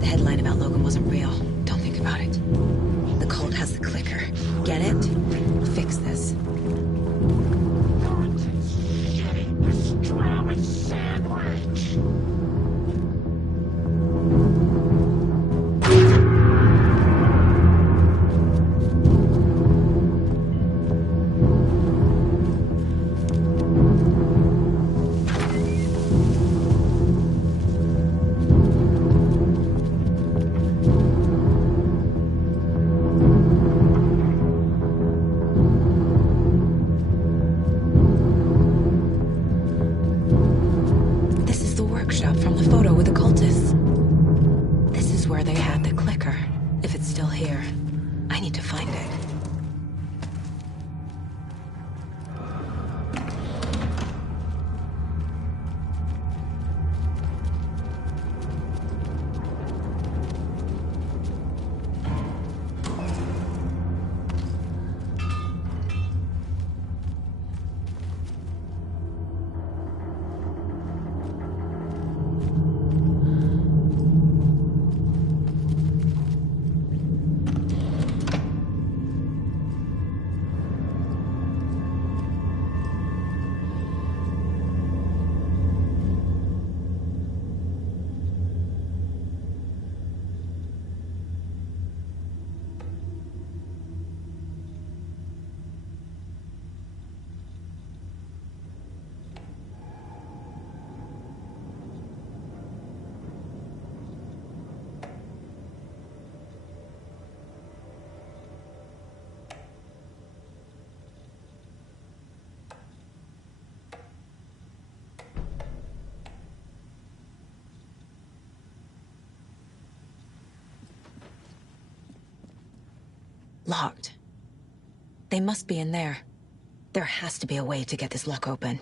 The headline about Logan wasn't real. Don't think about it. The cult has the clicker. Get it? Fix this. Pastrami sandwich! This is the workshop from the photo with the cultists. This is where they had the clicker. If it's still here, I need to find it. Locked. They must be in there. There has to be a way to get this lock open.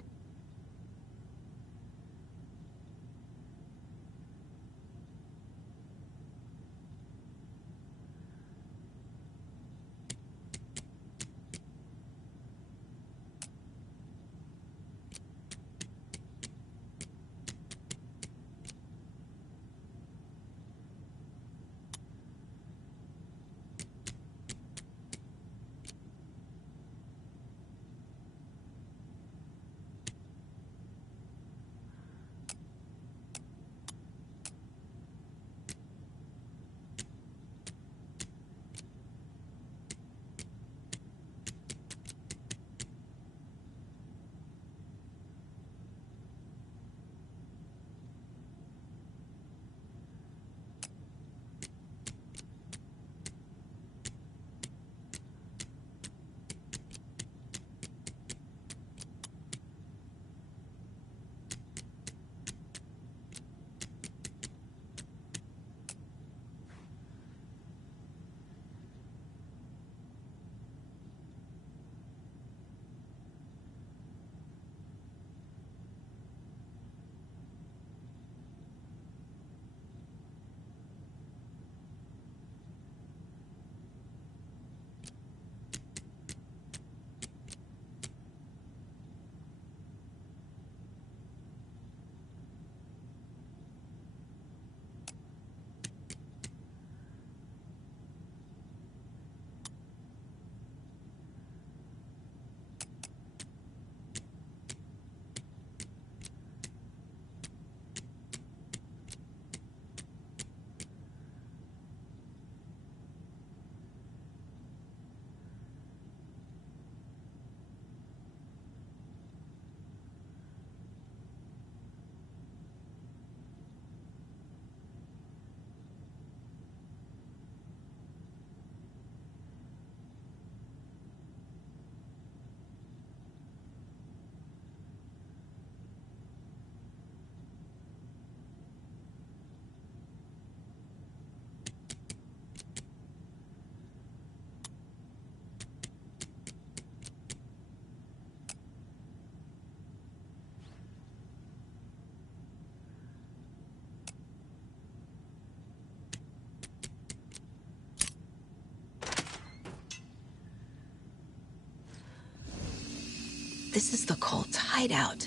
This is the cult's hideout.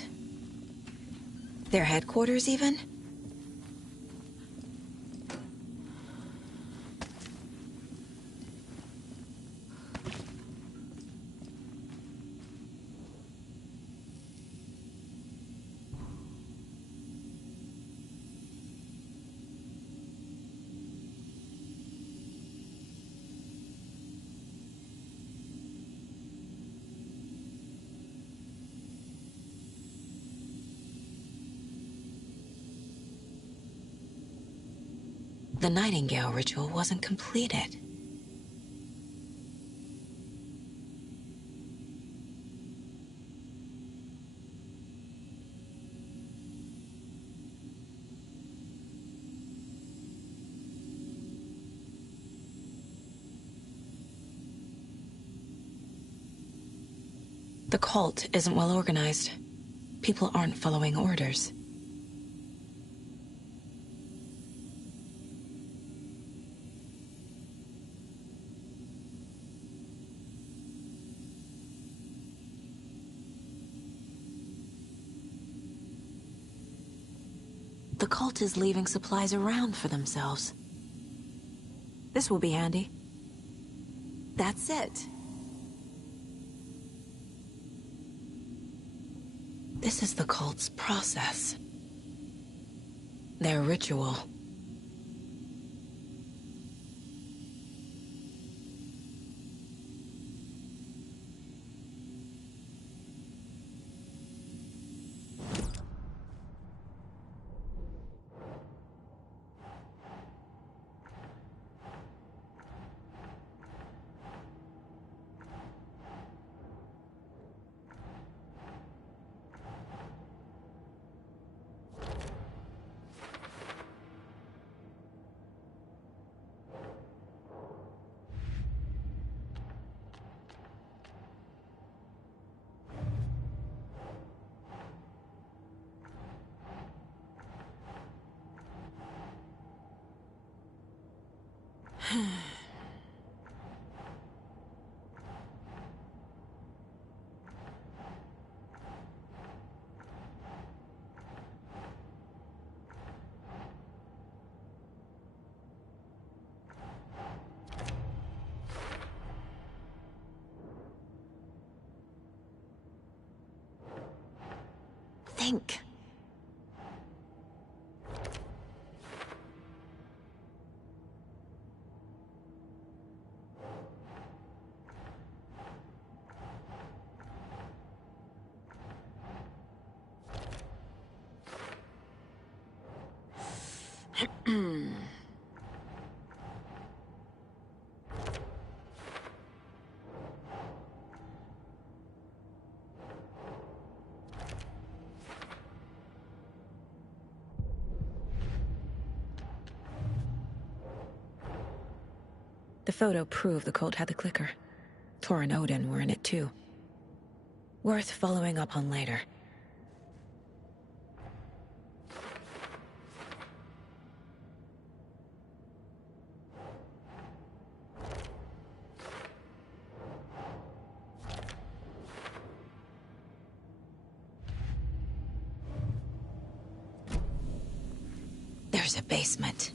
Their headquarters, even? The Nightingale ritual wasn't completed. The cult isn't well organized. People aren't following orders. The cult is leaving supplies around for themselves. This will be handy. That's it. This is the cult's process. Their ritual. Think. The photo proved the cult had the clicker. Tor and Odin were in it too. Worth following up on later. There's a basement.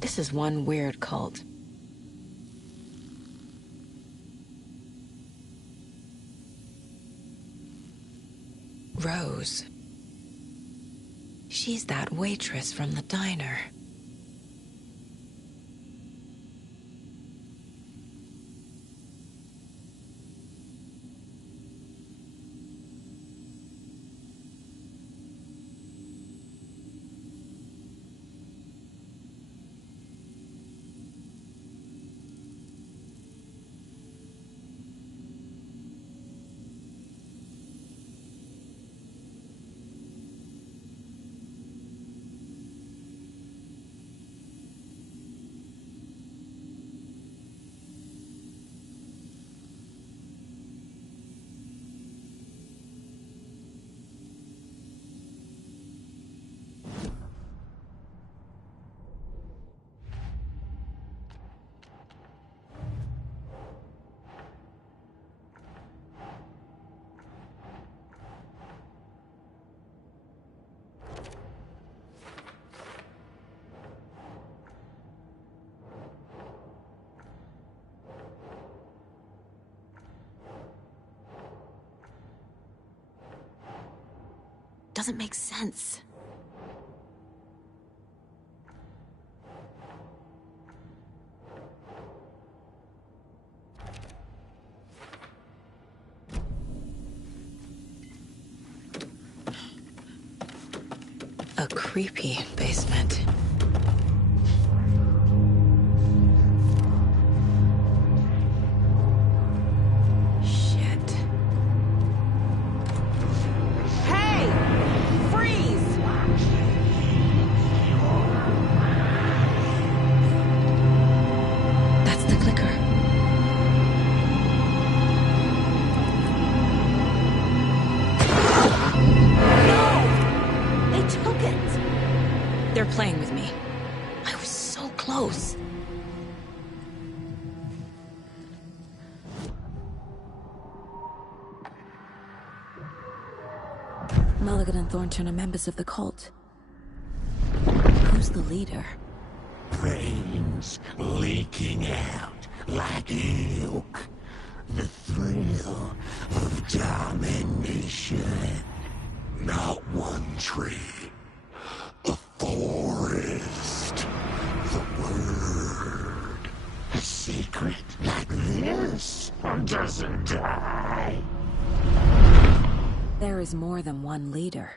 This is one weird cult. Rose. She's that waitress from the diner. doesn't make sense. A creepy basement. Shit. Hey! Freeze! That's the clicker. They took it! They're playing with me. I was so close. Mulligan and Thornton are members of the cult. Who's the leader? Brains leaking out like milk. The thrill of domination. Not one tree. A forest. The word. A secret like this doesn't die. There is more than one leader.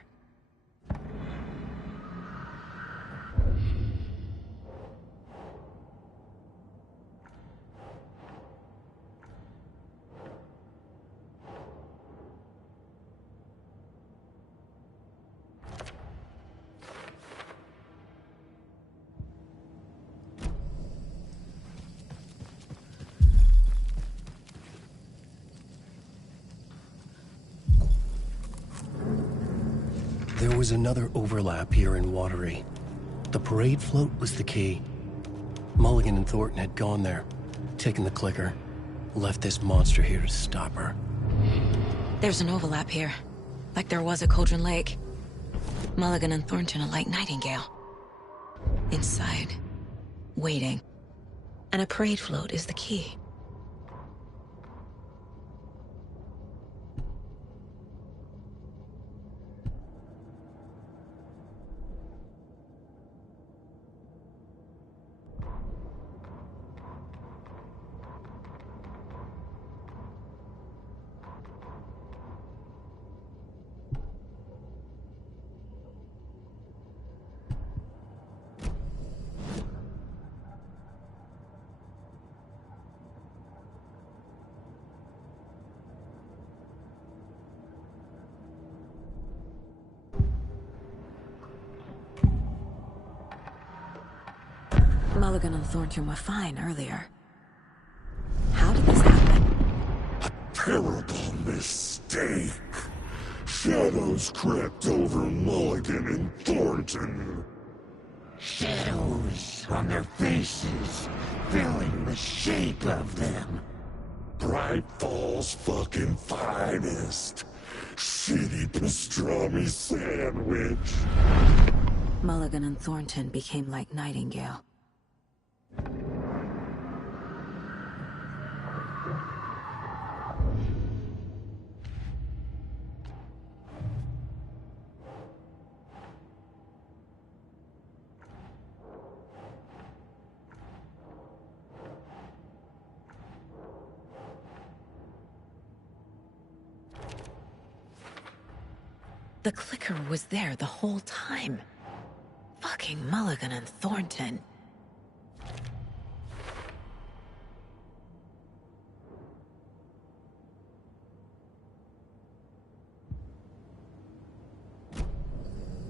There was another overlap here in Watery. The parade float was the key. Mulligan and Thornton had gone there, taken the clicker, left this monster here to stop her. There's an overlap here, like there was at Cauldron Lake. Mulligan and Thornton are like Nightingale. Inside, waiting. And a parade float is the key. Mulligan and Thornton were fine earlier. How did this happen? Terrible mistake. Shadows crept over Mulligan and Thornton. Shadows on their faces, filling the shape of them. Bright Falls fucking finest. Shitty pastrami sandwich. Mulligan and Thornton became like Nightingale. The clicker was there the whole time. Fucking Mulligan and Thornton.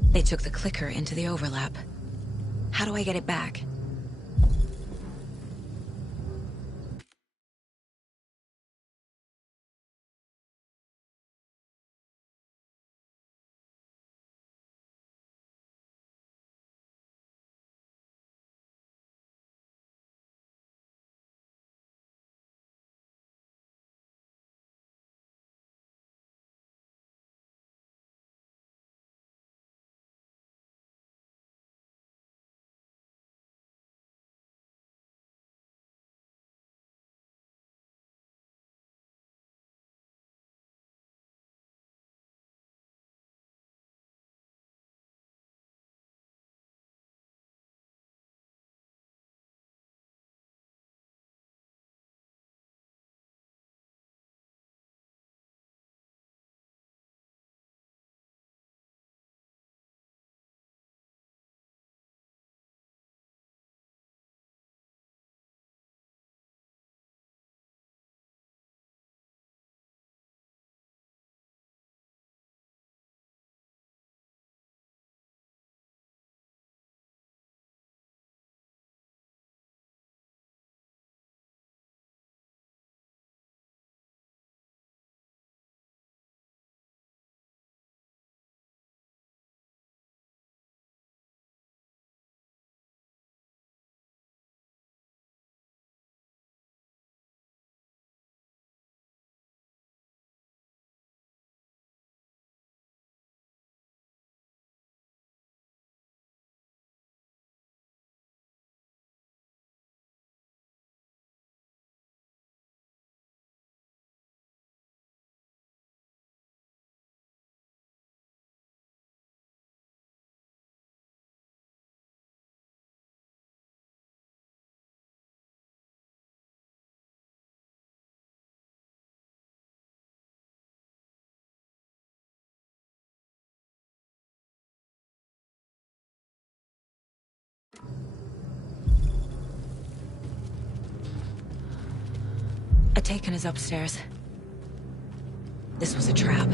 They took the clicker into the overlap. How do I get it back? Atakan is upstairs. This was a trap.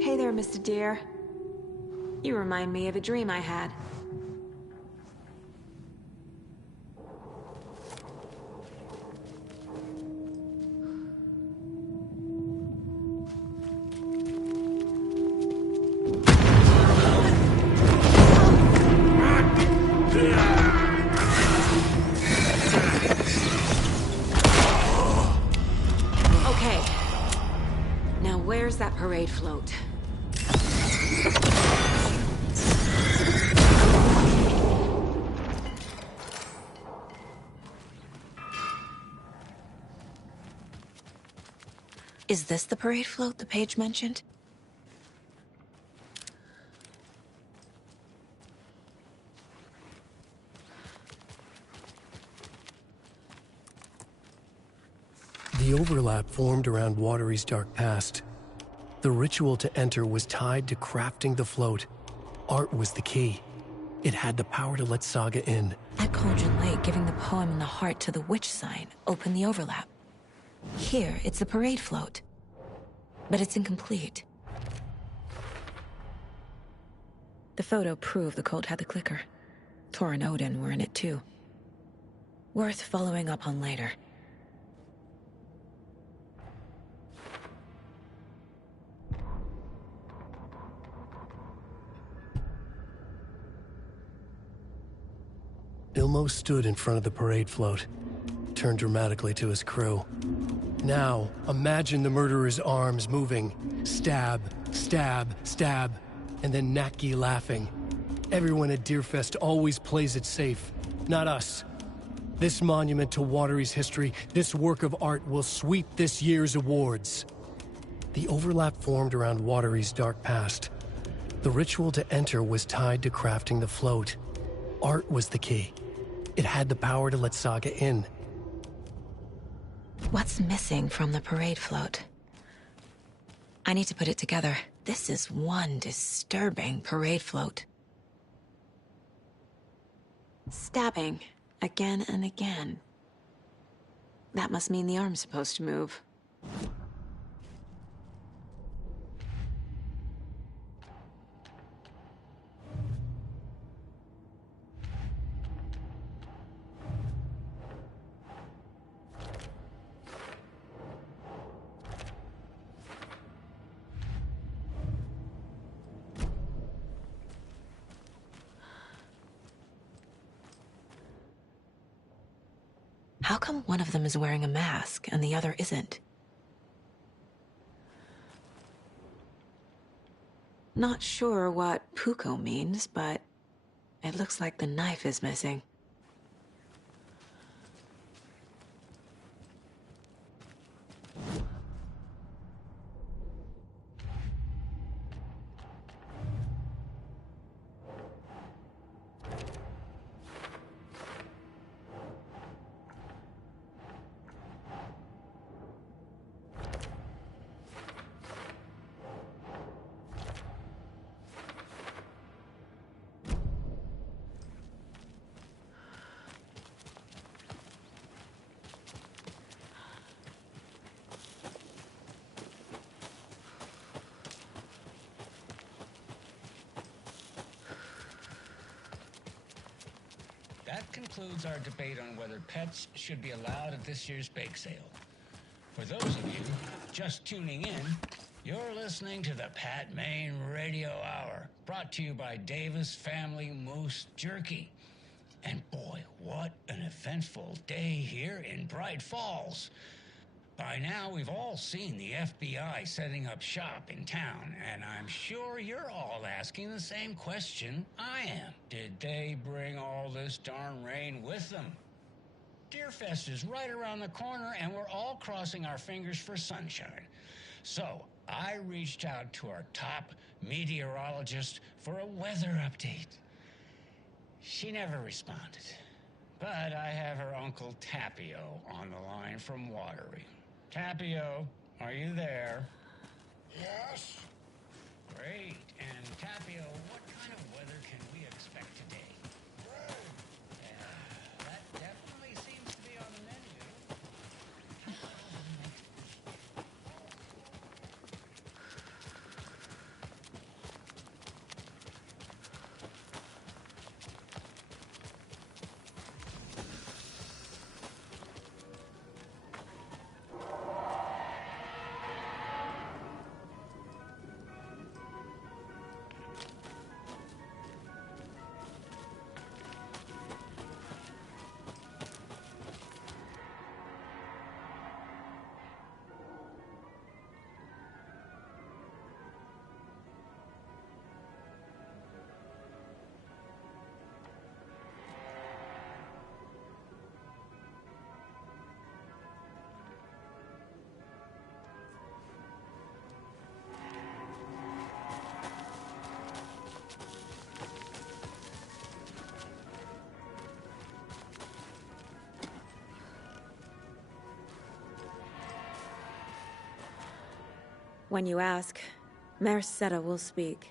Hey there, Mr. Deer. You remind me of a dream I had. Okay. Now where's that parade float? Is this the parade float the page mentioned? The overlap formed around Watery's dark past. The ritual to enter was tied to crafting the float. Art was the key. It had the power to let Saga in. At Cauldron Lake, giving the poem and the heart to the witch sign opened the overlap. Here, it's the parade float. But it's incomplete. The photo proved the cult had the clicker. Tor and Odin were in it too. Worth following up on later. Ilmo stood in front of the parade float, turned dramatically to his crew. Now, imagine the murderer's arms moving. Stab, stab, stab, and then Natki laughing. Everyone at Deerfest always plays it safe, not us. This monument to Watery's history, this work of art will sweep this year's awards. The overlap formed around Watery's dark past. The ritual to enter was tied to crafting the float. Art was the key. It had the power to let Saga in. What's missing from the parade float? I need to put it together. This is one disturbing parade float. Stabbing, again and again. That must mean the arm's supposed to move. How come one of them is wearing a mask and the other isn't? Not sure what Puko means, but it looks like the knife is missing. That concludes our debate on whether pets should be allowed at this year's bake sale. For those of you just tuning in, you're listening to the Pat Maine Radio Hour, brought to you by Davis Family Moose Jerky. And boy, what an eventful day here in Bright Falls. By now, we've all seen the FBI setting up shop in town, and I'm sure you're all asking the same question I am. Did they bring all this darn rain with them? Deerfest is right around the corner, and we're all crossing our fingers for sunshine. So, I reached out to our top meteorologist for a weather update. She never responded. But I have her Uncle Tapio on the line from Watery. Tapio, are you there? Yes? Great. And Tapio, what kind of weather can we expect today? That definitely seems to be on the menu. When you ask, Merceda will speak.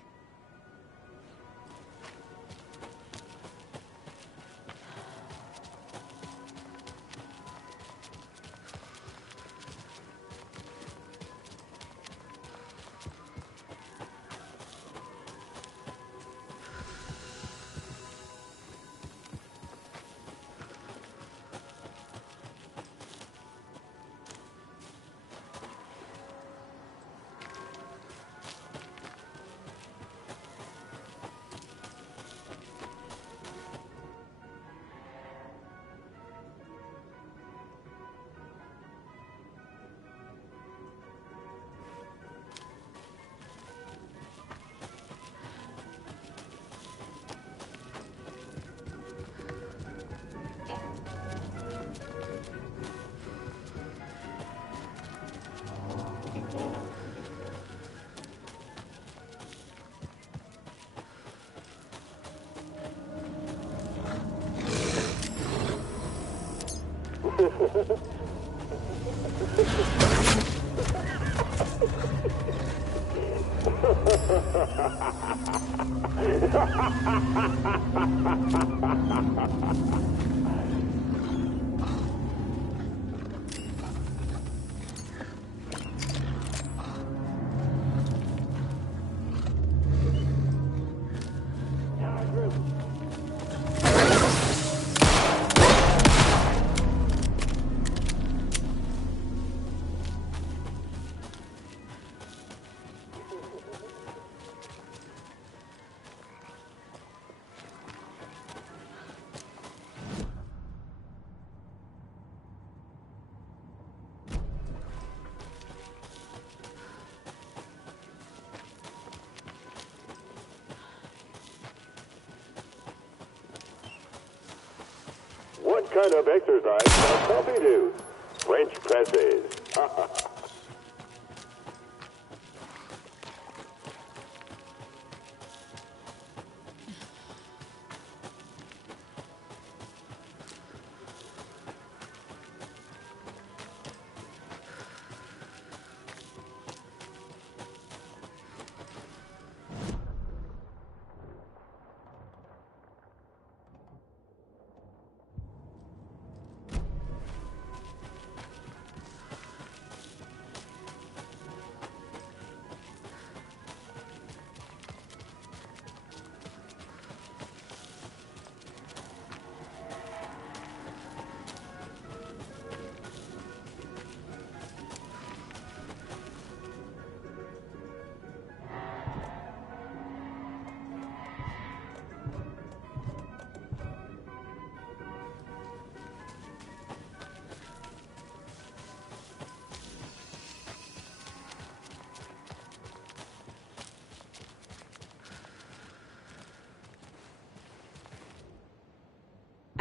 What kind of exercise does Puppy do? French presses.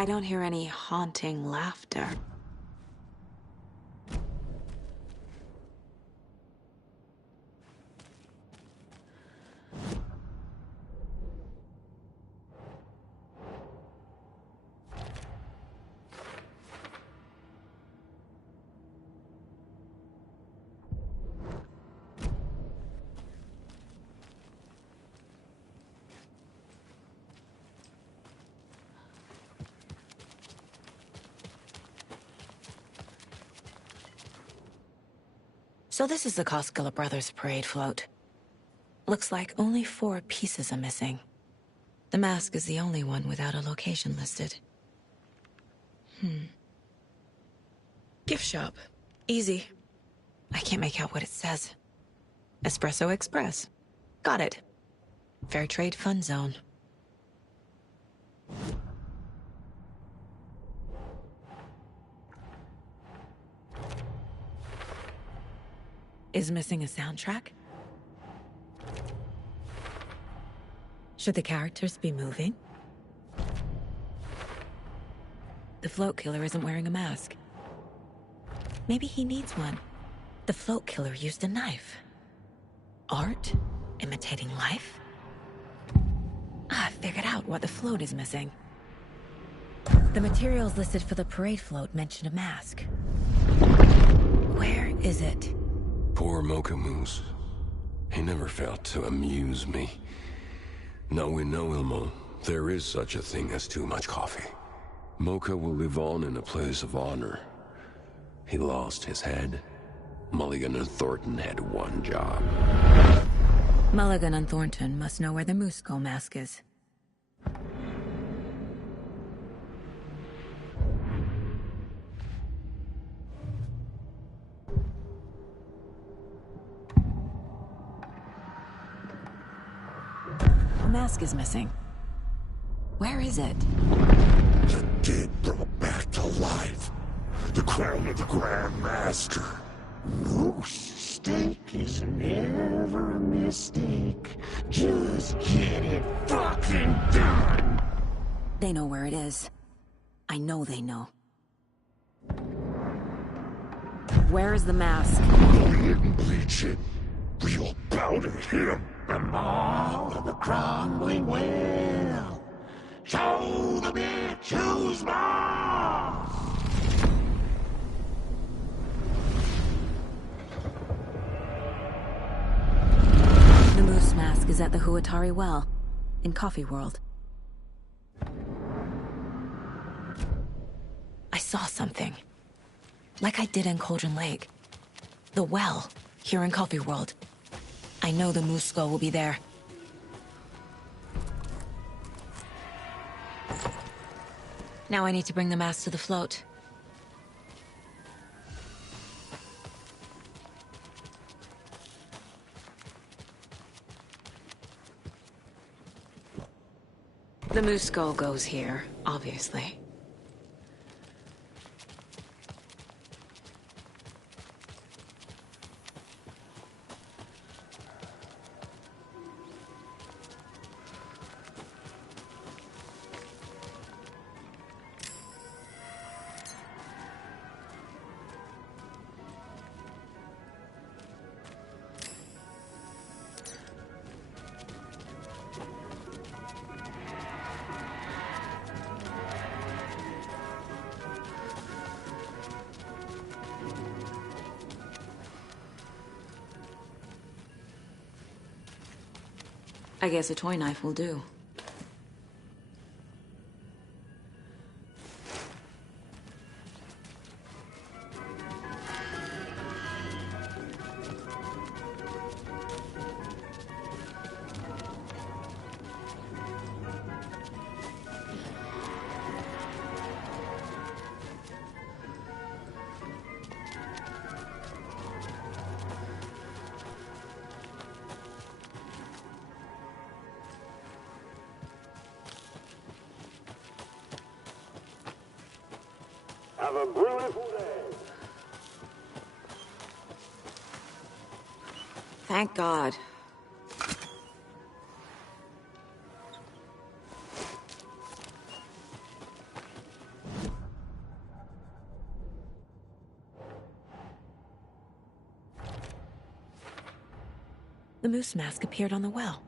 I don't hear any haunting laughter. So this is the Koskela Brothers parade float. Looks like only 4 pieces are missing. The mask is the only one without a location listed. Gift shop. Easy. I can't make out what it says. Espresso Express. Got it. Fair Trade Fun Zone. Is missing a soundtrack? Should the characters be moving? The float killer isn't wearing a mask. Maybe he needs one. The float killer used a knife. Art? Imitating life? I figured out what the float is missing. The materials listed for the parade float mention a mask. Where is it? Poor Mocha Moose. He never failed to amuse me. Now we know, Ilmo, there is such a thing as too much coffee. Mocha will live on in a place of honor. He lost his head. Mulligan and Thornton had one job. Mulligan and Thornton must know where the Moose Skull mask is. The mask is missing. Where is it? The dead brought back to life. The crown of the Grand Master. Moose steak is never a mistake. Just get it fucking done. They know where it is. I know they know. Where is the mask? We didn't bleach it. Real powder him. The mall of the crumbling well. Show the bitch who's boss. The moose mask is at the Huatari Well, in Coffee World. I saw something. Like I did in Cauldron Lake. The well, here in Coffee World. I know the moose skull will be there. Now I need to bring the mask to the float. The moose skull goes here, obviously. I guess a toy knife will do. Have a beautiful day. Thank God. The moose mask appeared on the well.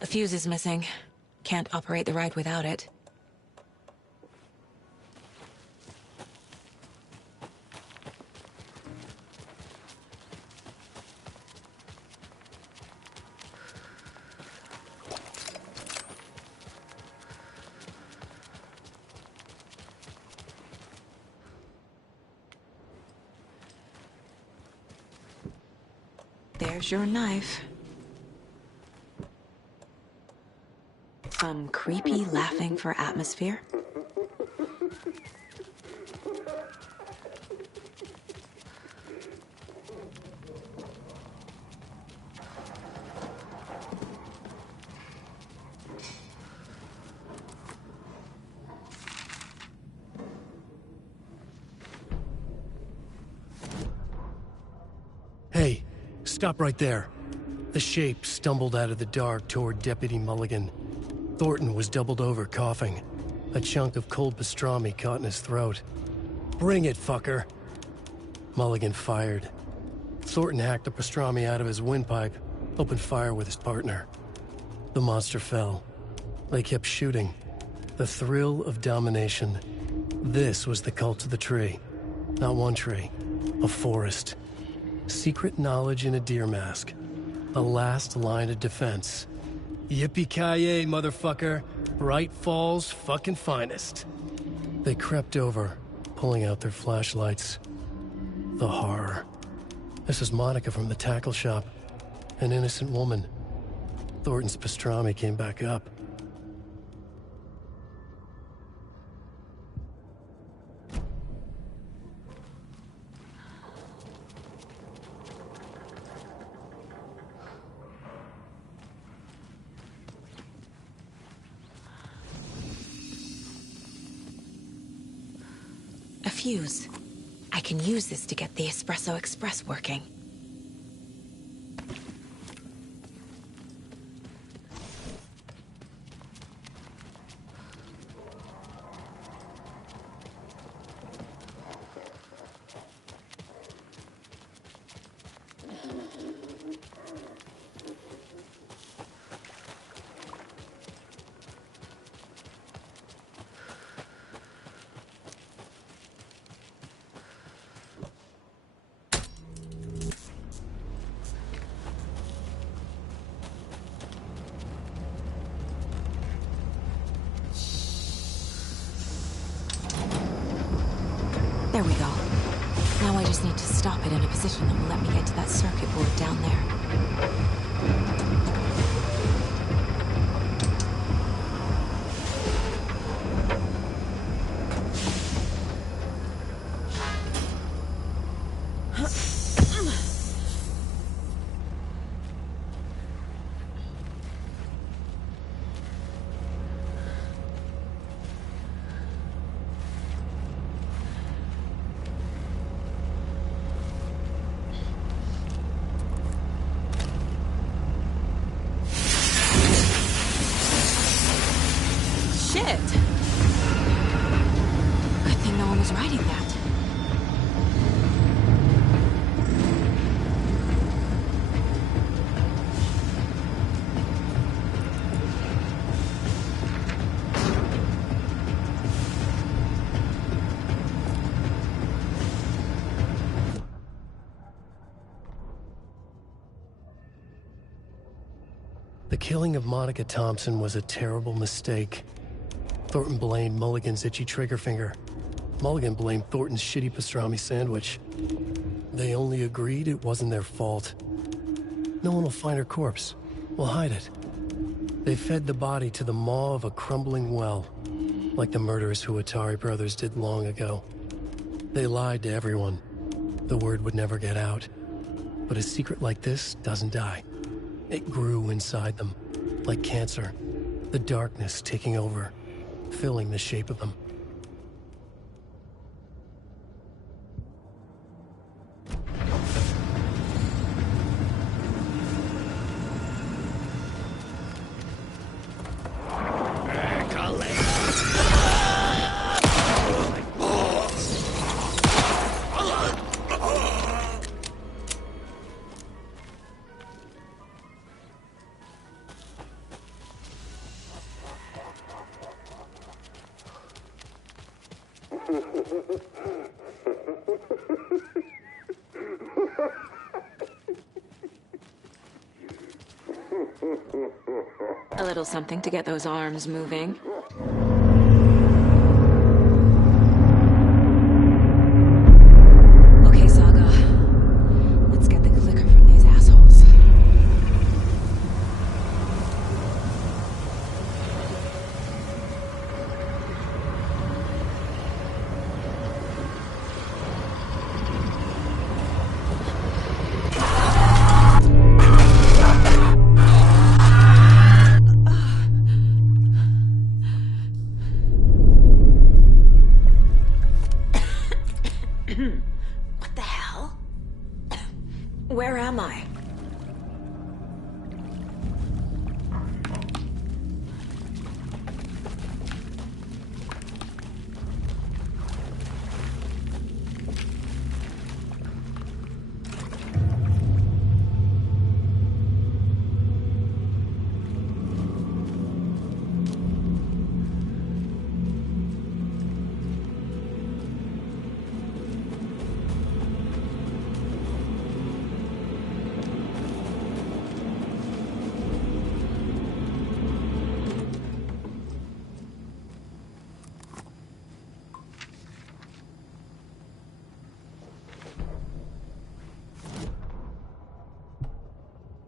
A fuse is missing. Can't operate the ride without it. There's your knife. Some creepy laughing for atmosphere. Hey, stop right there. The shape stumbled out of the dark toward Deputy Mulligan. Thornton was doubled over, coughing. A chunk of cold pastrami caught in his throat. Bring it, fucker! Mulligan fired. Thornton hacked the pastrami out of his windpipe, opened fire with his partner. The monster fell. They kept shooting. The thrill of domination. This was the cult of the tree. Not one tree. A forest. Secret knowledge in a deer mask. A last line of defense. Yippee-ki-yay, motherfucker. Bright Falls' fucking finest. They crept over, pulling out their flashlights. The horror. This is Monica from the tackle shop. An innocent woman. Thornton's pastrami came back up. A fuse. I can use this to get the Espresso Express working. There we go. Now I just need to stop it in a position that will let me get to that circuit board down there. was writing that? The killing of Monica Thompson was a terrible mistake. Thornton blamed Mulligan's itchy trigger finger. Mulligan blamed Thornton's shitty pastrami sandwich. They only agreed it wasn't their fault. No one will find her corpse. We'll hide it. They fed the body to the maw of a crumbling well, like the murderous Huatari brothers did long ago. They lied to everyone. The word would never get out. But a secret like this doesn't die. It grew inside them, like cancer, the darkness taking over, filling the shape of them. A little something to get those arms moving. Okay, Saga. Let's get the clicker from these assholes. What the hell? Where am I?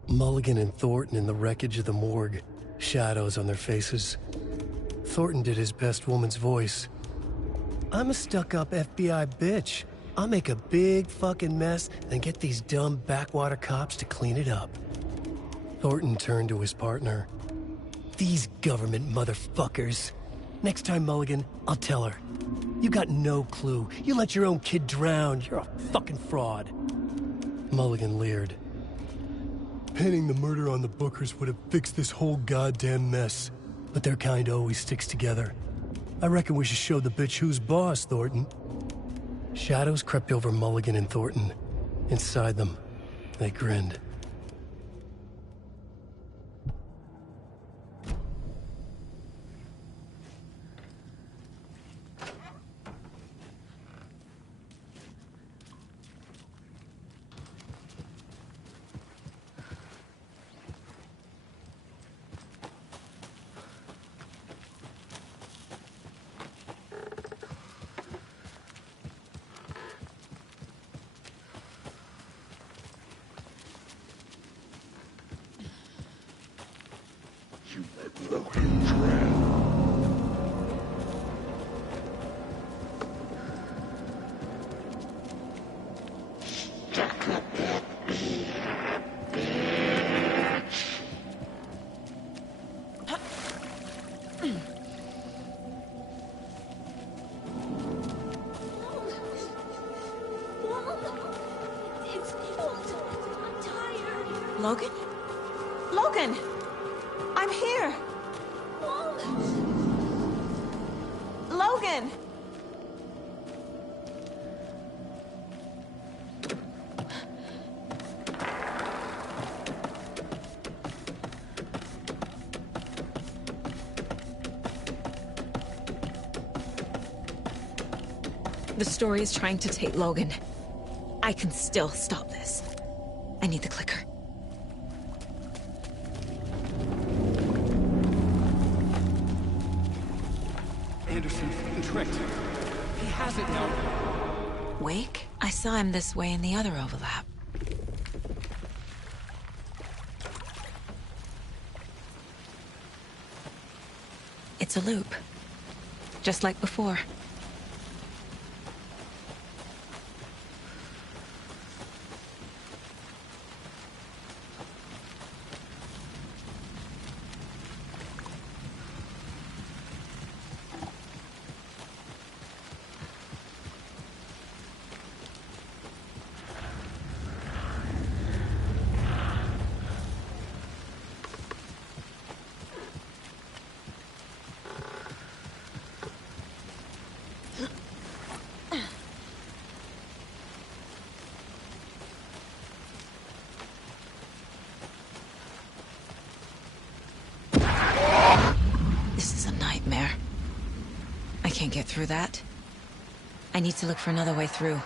Mulligan and Thornton in the wreckage of the morgue, shadows on their faces. Thornton did his best woman's voice. I'm a stuck-up FBI bitch. I'll make a big fucking mess and get these dumb backwater cops to clean it up. Thornton turned to his partner. These government motherfuckers. Next time, Mulligan, I'll tell her. You got no clue. You let your own kid drown. You're a fucking fraud. Mulligan leered. Pinning the murder on the Bookers would have fixed this whole goddamn mess. But their kind always sticks together. I reckon we should show the bitch who's boss, Thornton. Shadows crept over Mulligan and Thornton. Inside them, they grinned. Logan Dredd. Stuck up at me, bitch. It's cold. I'm tired. Logan? Logan! I'm here! Logan! The story is trying to take Logan. I can still stop this. I need the clicker. Anderson, tricked. He has it now. Wake? I saw him this way in the other overlap. It's a loop. Just like before. Can't get through that. I need to look for another way through.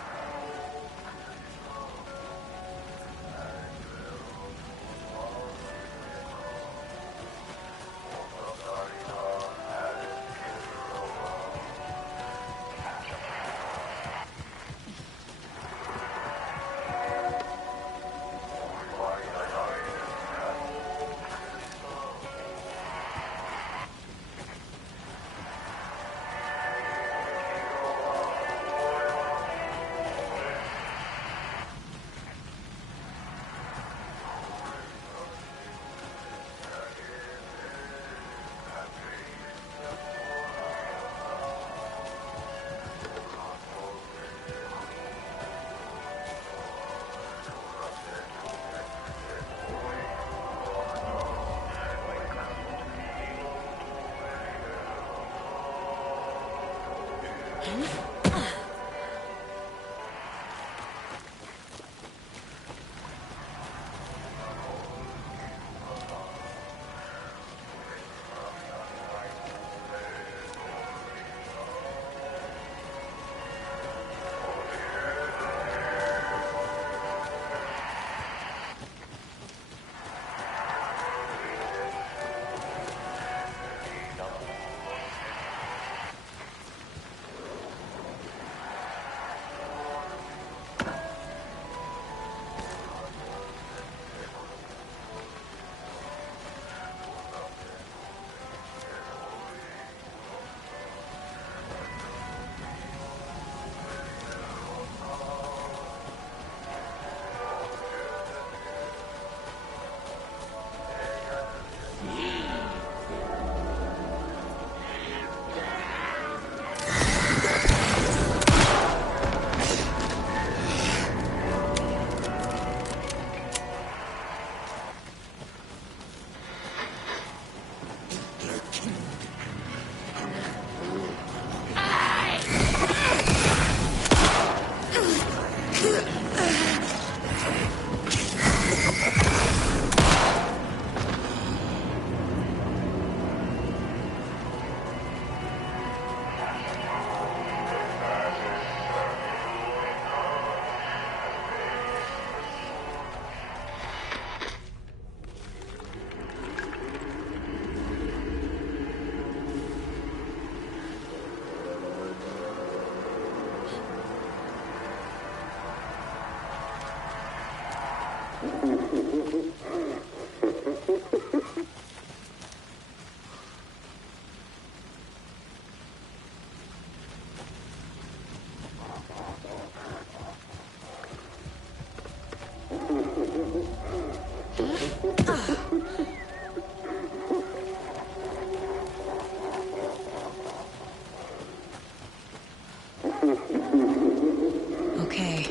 Okay.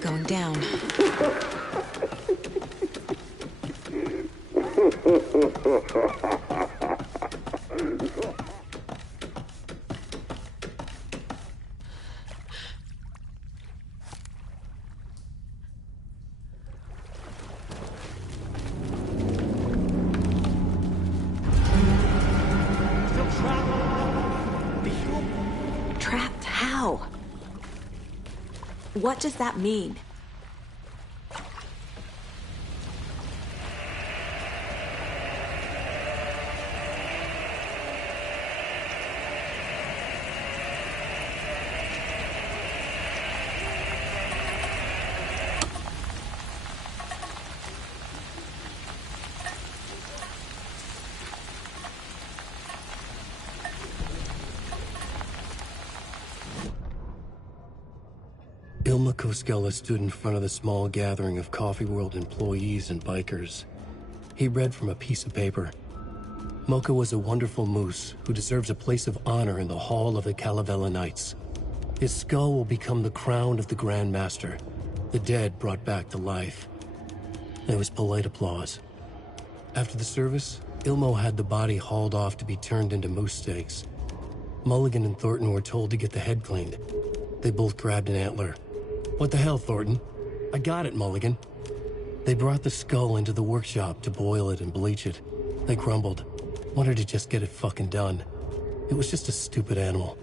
Going down. Trapped how? No. What does that mean? Ilma Koskela stood in front of the small gathering of Coffee World employees and bikers. He read from a piece of paper. Mocha was a wonderful moose who deserves a place of honor in the Hall of the Calavella Knights. His skull will become the crown of the Grand Master, the dead brought back to life. There was polite applause. After the service, Ilmo had the body hauled off to be turned into moose steaks. Mulligan and Thornton were told to get the head cleaned. They both grabbed an antler. What the hell, Thornton? I got it, Mulligan. They brought the skull into the workshop to boil it and bleach it. They grumbled. Wanted to just get it fucking done. It was just a stupid animal.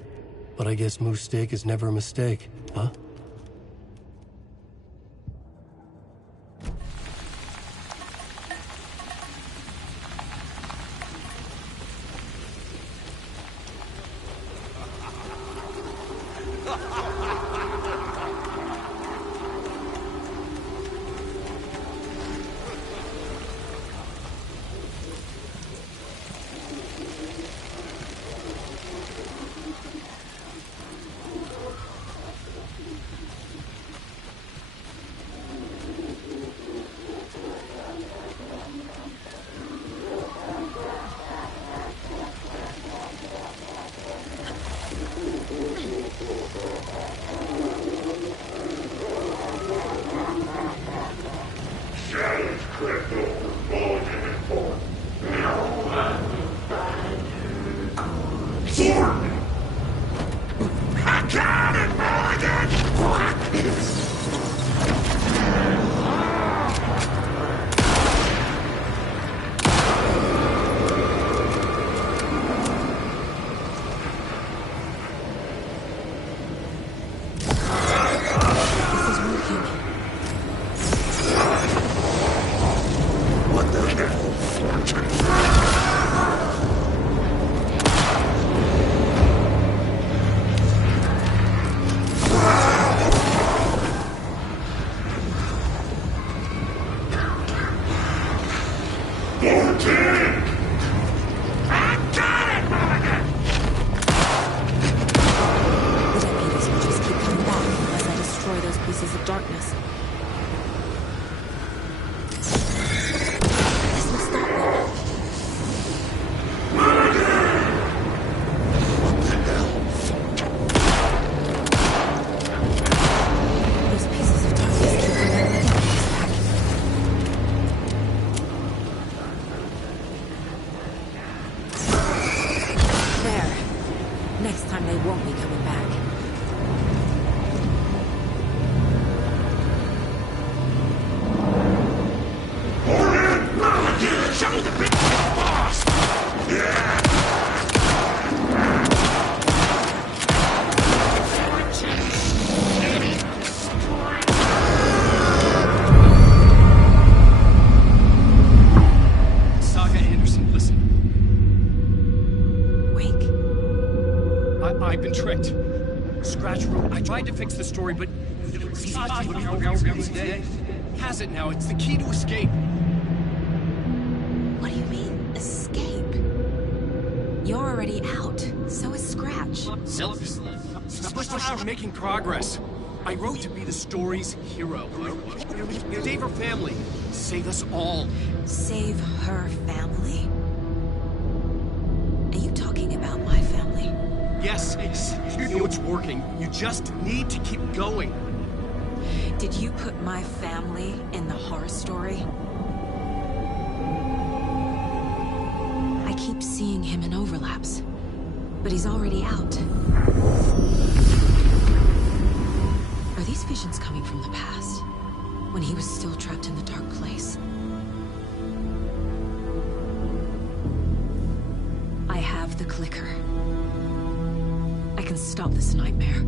But I guess moose steak is never a mistake, huh? I've been tricked. Scratch Road. I tried to fix the story, but has it now. It's the key to escape. What do you mean, escape? You're already out. So is Scratch. We're making progress. I wrote to be the story's hero. Save her family. Save us all. Save her family? Are you talking about my family? Yes, you know it's working. You just need to keep going. Did you put my family in the horror story? I keep seeing him in overlaps, but he's already out. Are these visions coming from the past, when he was still trapped in the dark place? I have the clicker. I can stop this nightmare.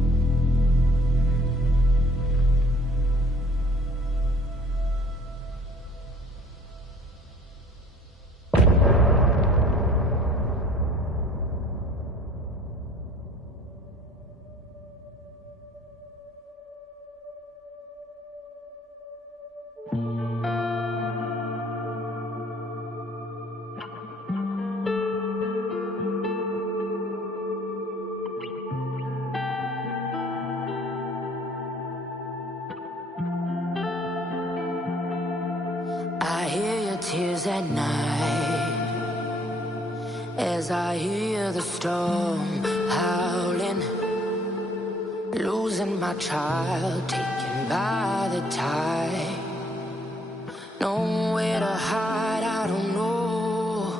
tears at night as I hear the storm howling, losing my child, taken by the tide. Nowhere to hide, I don't know.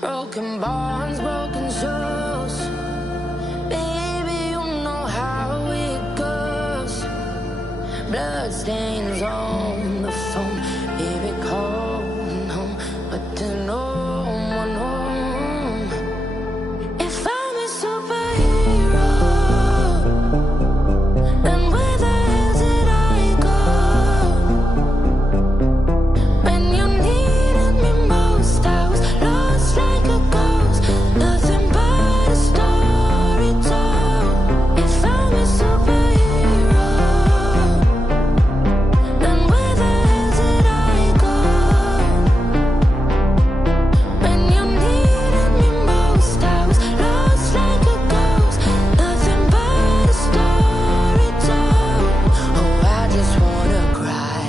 Broken bonds, broken souls. Baby, you know how it goes. Blood stains on the phone. Baby, calling home, but there's no one home. If I'm a superhero, then where the hell did I go? When you needed me most, I was lost like a ghost. Nothing but a story told. If I'm a superhero, then where the hell did I go? When you needed me most, I was lost like a ghost. Nothing but a story told. Oh, I just wanna cry,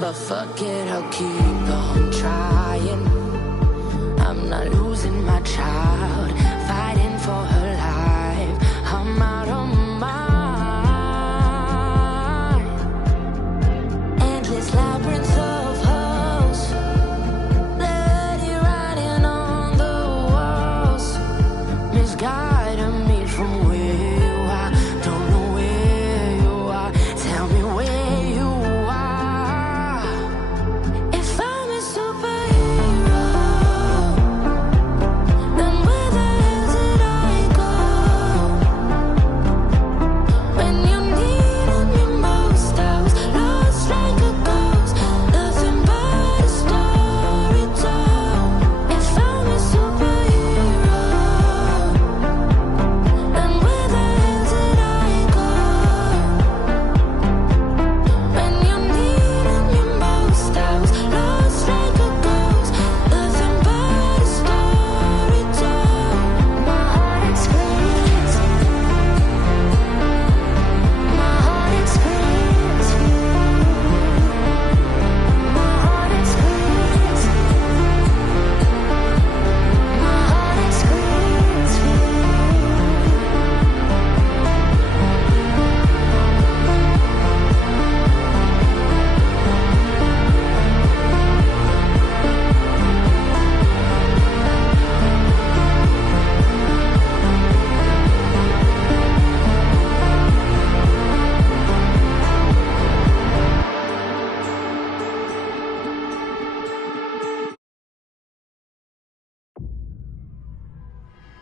but fuck it, I'll keep on trying. I'm not losing my child, fighting for her life. I'm out on mine. Endless labyrinth of holes, bloody writing on the walls, misguiding me from where you are. Don't know where you are. Tell me where you are. If I'm a superhero, then where the hell did I go? When you needed me most, I was lost like a ghost. Nothing but a story told. If I'm a superhero, then where the hell did I go? When you needed me most, I was lost like a ghost. Nothing but a story told. My heart screams. My heart screams. My heart screams. My heart screams.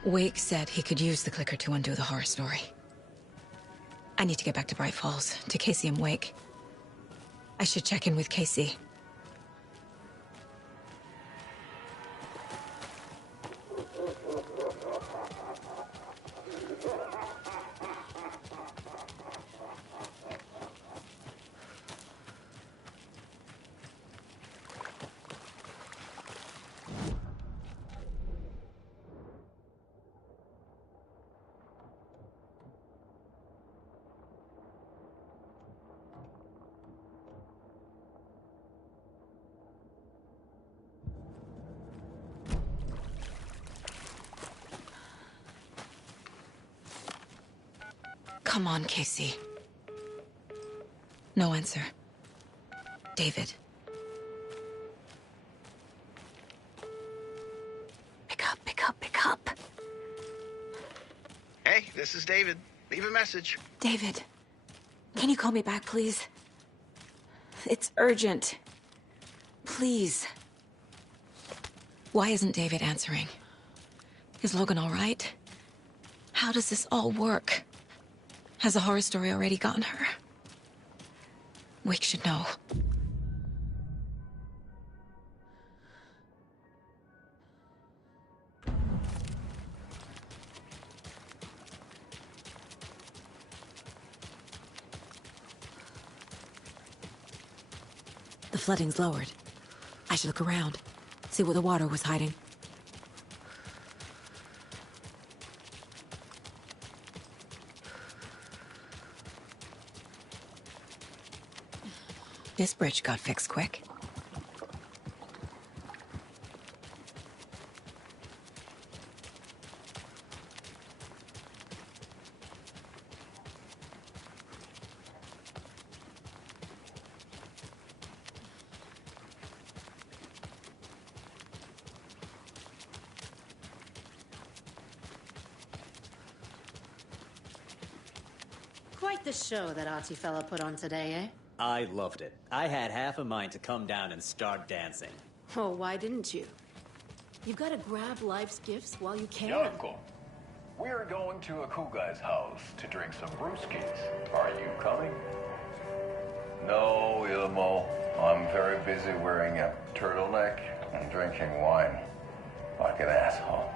Wake said he could use the clicker to undo the horror story. I need to get back to Bright Falls, to Casey and Wake. I should check in with Casey. Come on, Casey. No answer. David. Pick up, pick up, pick up. Hey, this is David. Leave a message. David, can you call me back, please? It's urgent. Please. Why isn't David answering? Is Logan all right? How does this all work? Has the horror story already gotten her? Wake should know. The flooding's lowered. I should look around, see where the water was hiding. This bridge got fixed quick. Quite the show that Archie fella put on today, eh? I loved it. I had half a mind to come down and start dancing. Oh, why didn't you? You've got to grab life's gifts while you can. Yoko, we're going to a cool guy's house to drink some brewskis. Are you coming? No, Ilmo. I'm very busy wearing a turtleneck and drinking wine. Like an asshole.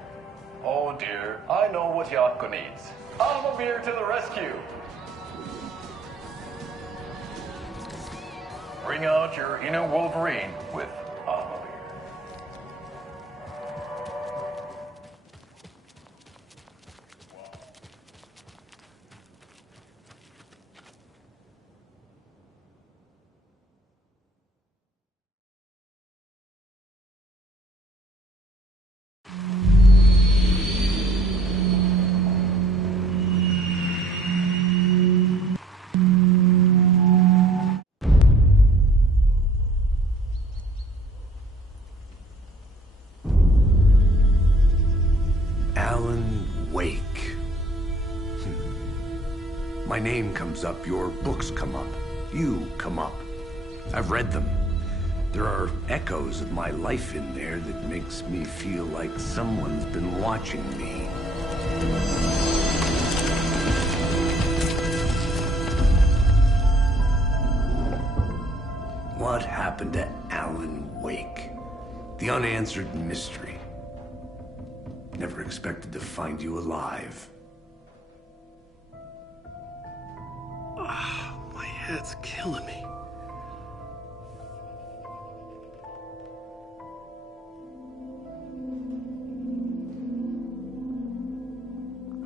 Oh dear, I know what Yoko needs. Alma beer to the rescue. Bring out your inner Wolverine with Alma beer. Alan Wake. My name comes up, your books come up, you come up. I've read them. There are echoes of my life in there that makes me feel like someone's been watching me. What happened to Alan Wake? The unanswered mystery. Never expected to find you alive. My head's killing me.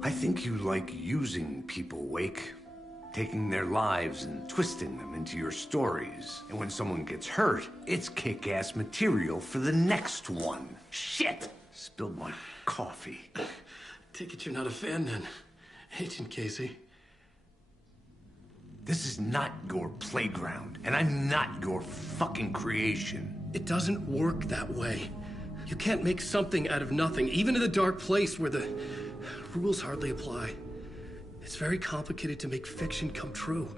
I think you like using people, Wake. Taking their lives and twisting them into your stories. And when someone gets hurt, it's kick-ass material for the next one. Shit! Spilled my coffee. Take it you're not a fan then, Agent Casey. This is not your playground, and I'm not your fucking creation. It doesn't work that way. You can't make something out of nothing, even in the dark place where the rules hardly apply. It's very complicated to make fiction come true.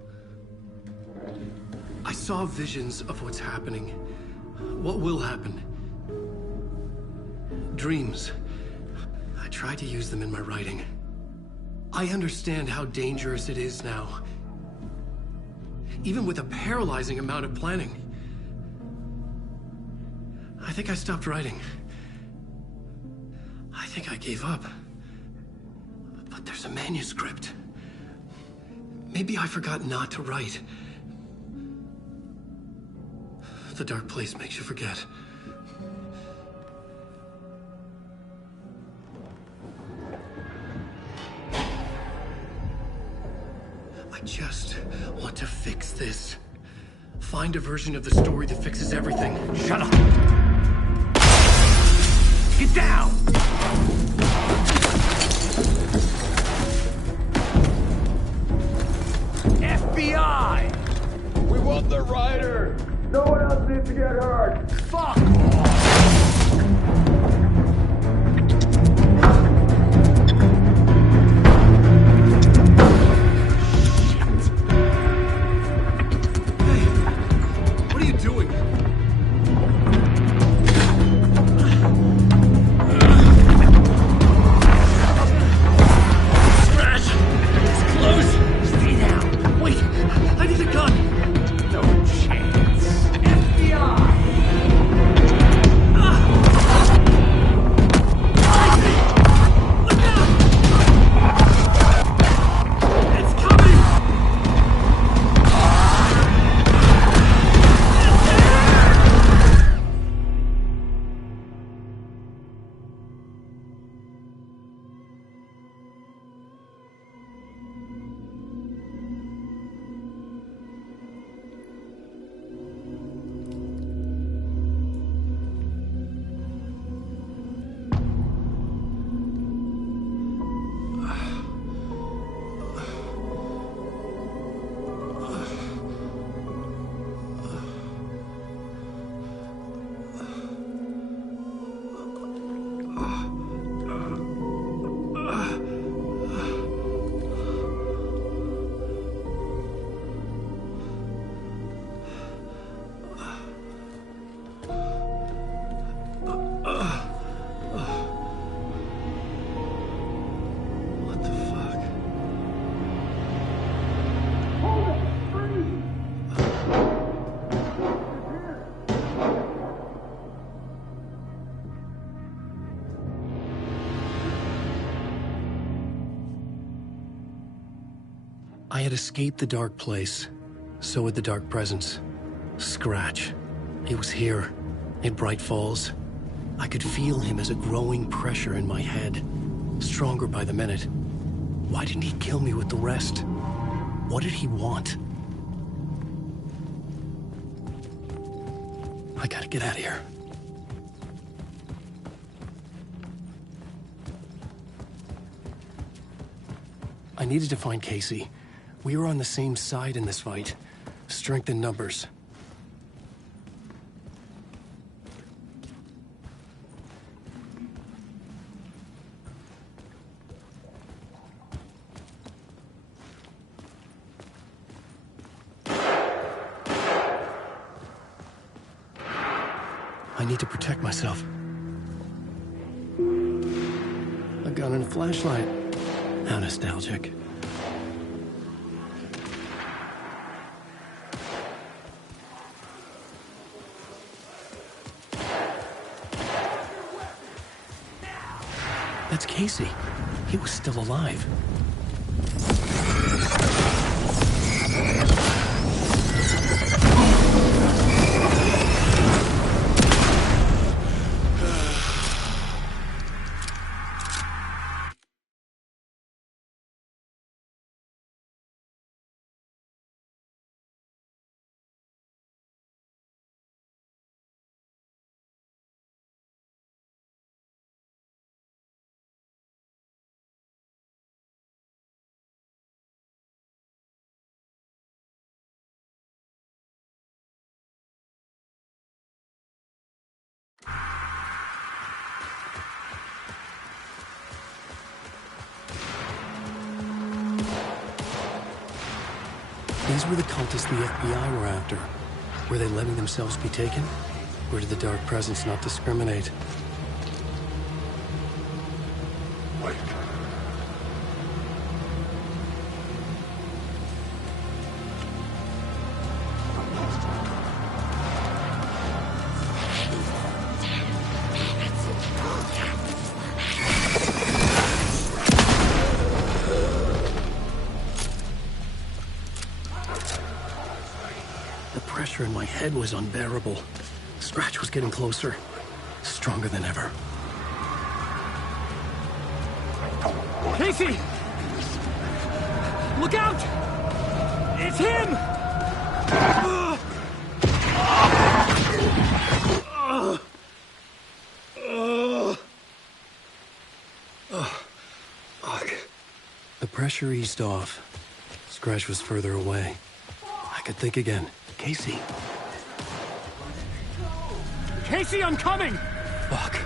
I saw visions of what's happening, what will happen. Dreams. I tried to use them in my writing. I understand how dangerous it is now. Even with a paralyzing amount of planning. I think I stopped writing. I think I gave up. But there's a manuscript. Maybe I forgot not to write. The dark place makes you forget. I just want to fix this. Find a version of the story that fixes everything. Shut up! Get down! FBI! We want the rider! No one else needs to get hurt! Fuck off! What are you doing? Crash! It's close! Stay down! Wait! I need a gun! No chance. FBI! I had escaped the dark place. So had the dark presence. Scratch. It was here, in Bright Falls. I could feel him as a growing pressure in my head, stronger by the minute. Why didn't he kill me with the rest? What did he want? I gotta get out of here. I needed to find Casey. We were on the same side in this fight. Strength in numbers. I need to protect myself. A gun and a flashlight. How nostalgic. That's Casey. He was still alive. These were the cultists the FBI were after. Were they letting themselves be taken? Or did the Dark Presence not discriminate? Wait. The pressure in my head was unbearable. Scratch was getting closer, stronger than ever. Casey! Look out! It's him! The pressure eased off. Scratch was further away. I could think again. Casey. Casey, I'm coming! Fuck.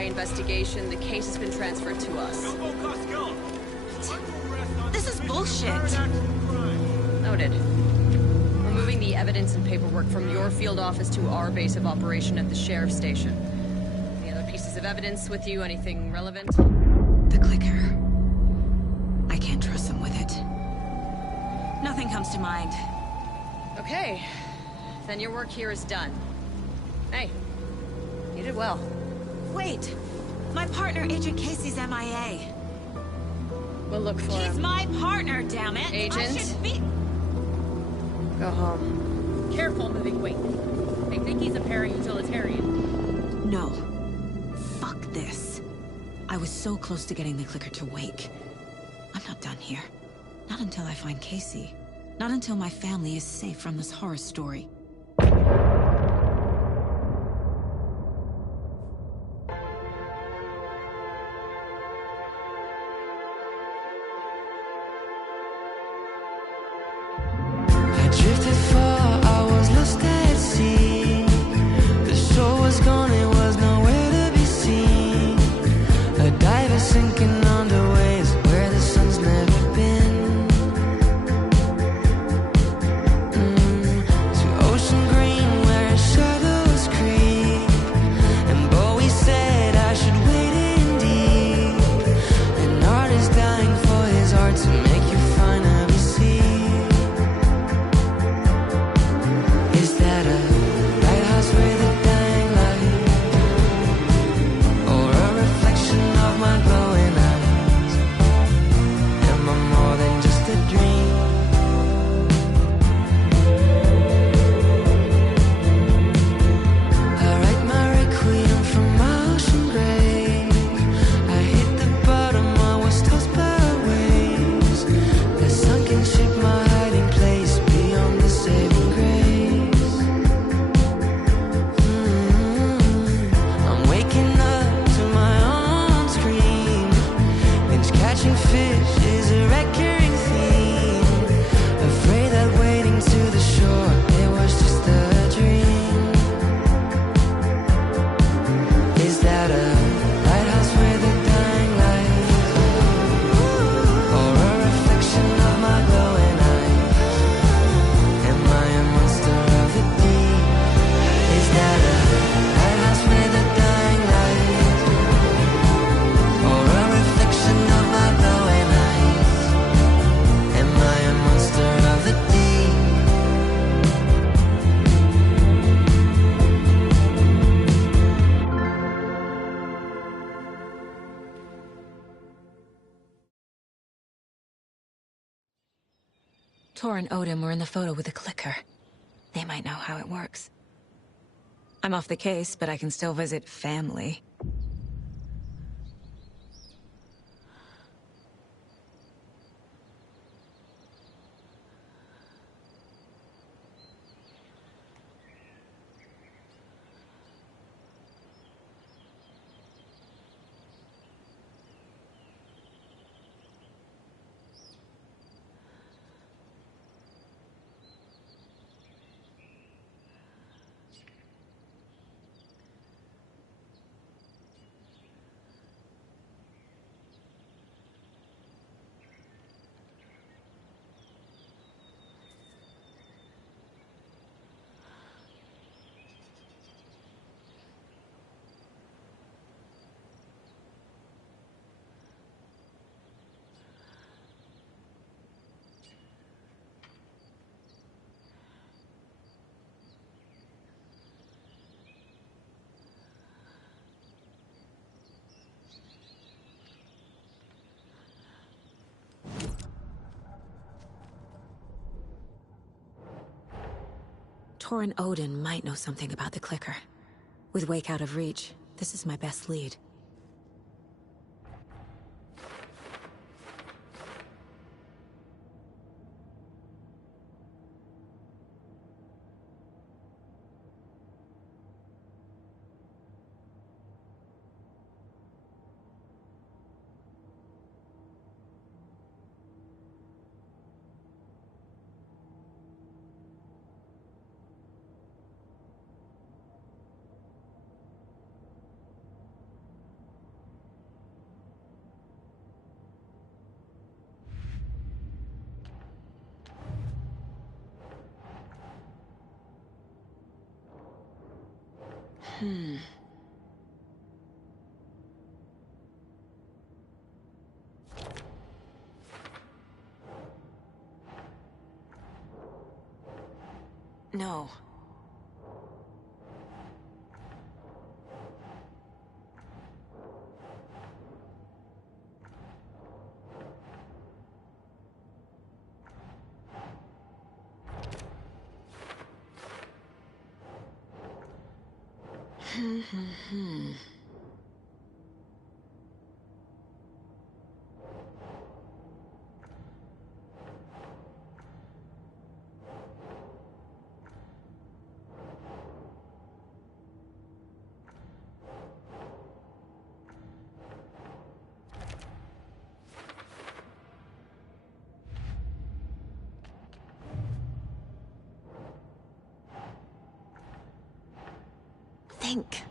Investigation. The case has been transferred to us. This is bullshit. Noted. We're moving the evidence and paperwork from your field office to our base of operation at the sheriff's station. Any other pieces of evidence with you? Anything relevant? The clicker. I can't trust them with it. Nothing comes to mind. Okay. Then your work here is done. Hey, you did well. Wait! My partner, Agent Casey's MIA. We'll look for him. He's my partner, damn it! Agent? I should be... Go home. Careful moving weight. They think he's a para-utilitarian. No. Fuck this. I was so close to getting the clicker to wake. I'm not done here. Not until I find Casey. Not until my family is safe from this horror story. I drifted far, I was lost at sea. The shore was gone, it was nowhere to be seen. A diver sinking under waves where the sun's never been. To ocean green where shadows creep. And Bowie said I should wait in deep. An artist dying for his art to make you finally see. Is that a lighthouse with a dying light? Or a reflection of my glowing eyes? Am I more than just a dream? I write my requiem from my ocean grave. I hit the bottom, I was tossed by waves. The sunken ship, my hiding place beyond the saving grace. I'm waking up to my own scream. Binge catching fish is a recurring theme. Afraid that waiting to the shore, it was just a dream. Is that a lighthouse with a dying light? Or a reflection of my glowing eyes? Am I a monster of the deep? Is that a lighthouse with a dying light? Or a reflection of my glowing eyes? Am I a monster of the deep? Tor and Odin were in the photo with a clicker. They might know how it works. I'm off the case, but I can still visit family. Tor and Odin might know something about the clicker. With Wake out of reach, this is my best lead. No. think.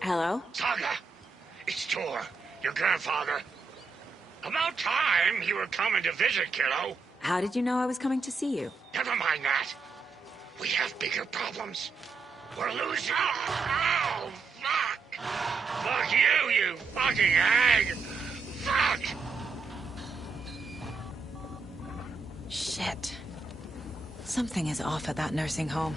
Hello? Saga! It's Tor, your grandfather. About time you were coming to visit, kiddo. How did you know I was coming to see you? Never mind that. We have bigger problems. We're losing... Oh, fuck! Fuck you, you fucking hag! Fuck! Shit. Something is off at that nursing home.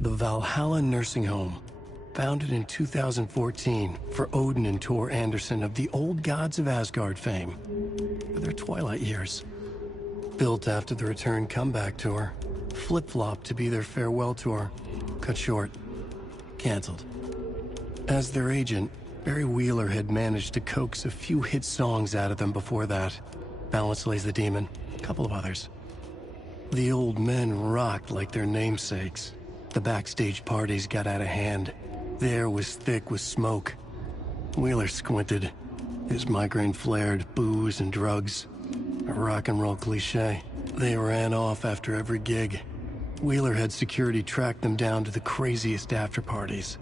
The Valhalla Nursing Home, founded in 2014 for Odin and Tor Anderson of the Old Gods of Asgard fame, for their twilight years. Built after the return comeback tour, flip-flopped to be their farewell tour, cut short, canceled. As their agent, Barry Wheeler had managed to coax a few hit songs out of them before that. Balance Lays the Demon, a couple of others. The old men rocked like their namesakes. The backstage parties got out of hand. The air was thick with smoke. Wheeler squinted. His migraine flared, booze and drugs. A rock and roll cliche. They ran off after every gig. Wheeler had security track them down to the craziest after parties.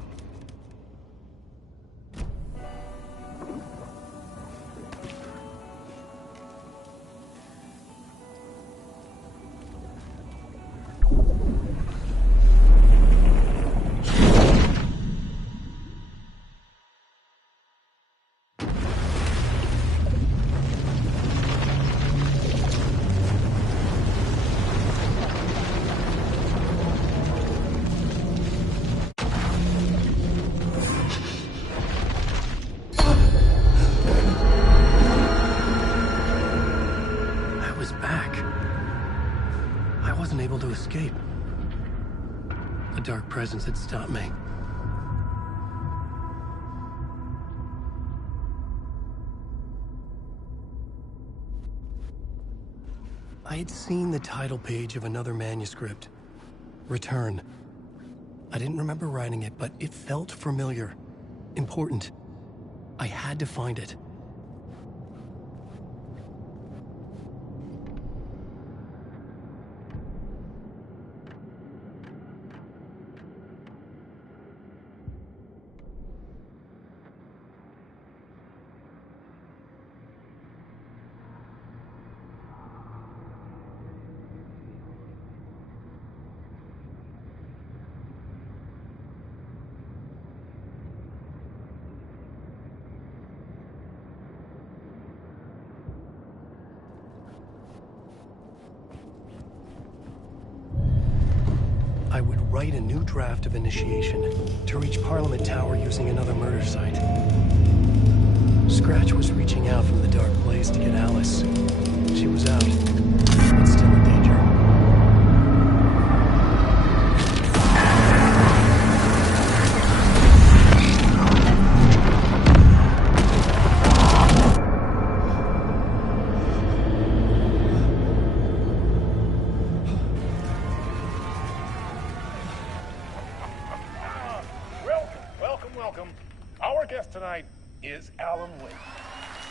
Presence had stopped me. I had seen the title page of another manuscript, Return. I didn't remember writing it, but it felt familiar, important. I had to find it. I would write a new draft of initiation to reach Parliament Tower using another murder site. Scratch was reaching out from the dark place to get Alice. She was out, but still in danger. is Alan Wake.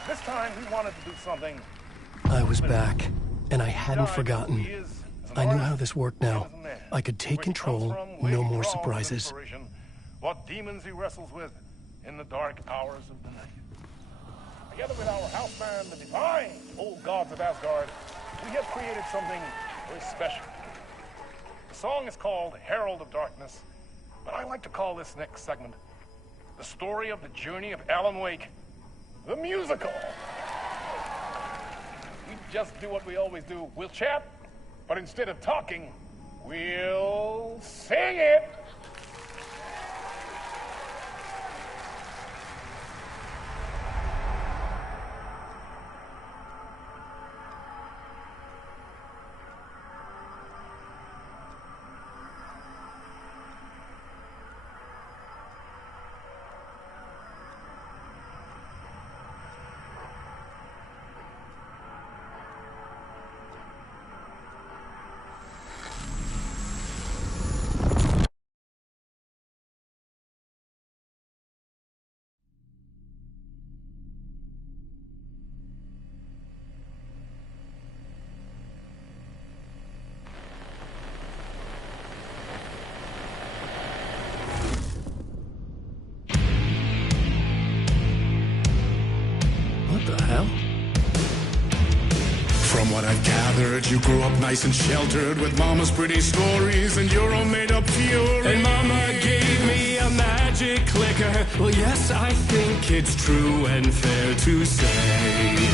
This time he wanted to do something. I was back, and I hadn't forgotten. I knew how this worked now. I could take control, no more surprises. What demons he wrestles with in the dark hours of the night. Together with our house band, the divine old gods of Asgard, we have created something very special. The song is called Herald of Darkness, but I like to call this next segment the story of the journey of Alan Wake, the musical. We just do what we always do. We'll chat, but instead of talking, we'll sing it. From what I've gathered, you grew up nice and sheltered with mama's pretty stories and your own made-up fury. And mama gave me a magic clicker. Well, yes, I think it's true and fair to say.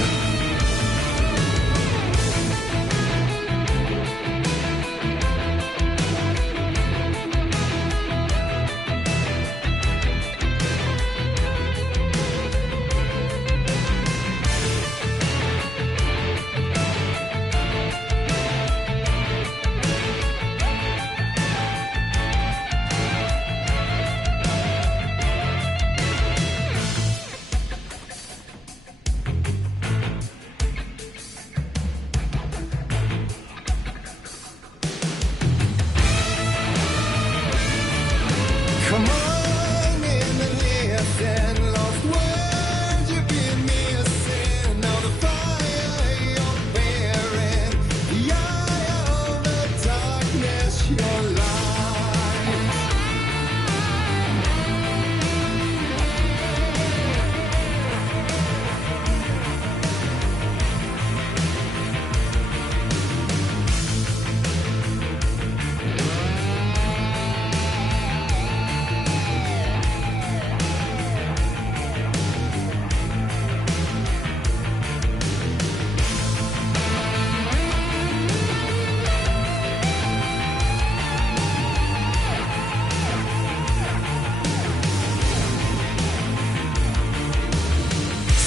Come on in and listen, lost words you've been missing. Now the fire you're bearing, the eye of the darkness, your light.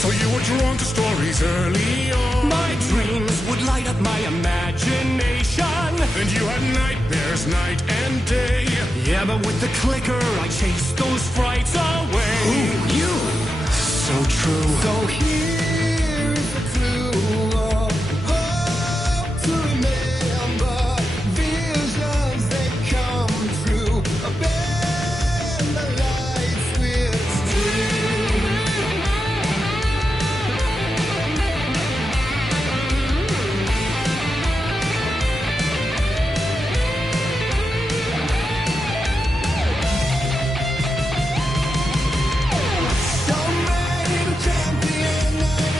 So you were drawn to stories early on. My dreams would light up my imagination. And you had nightmares night and day. Yeah, but with the clicker, I chased those frights away. Who you? So true. So here is a clue of hope to remember. Visions they come true. Bend the lights with steel. So many champion.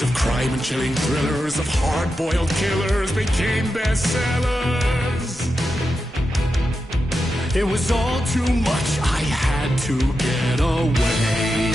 Stories of crime and chilling thrillers of hard-boiled killers became bestsellers. It was all too much, I had to get away.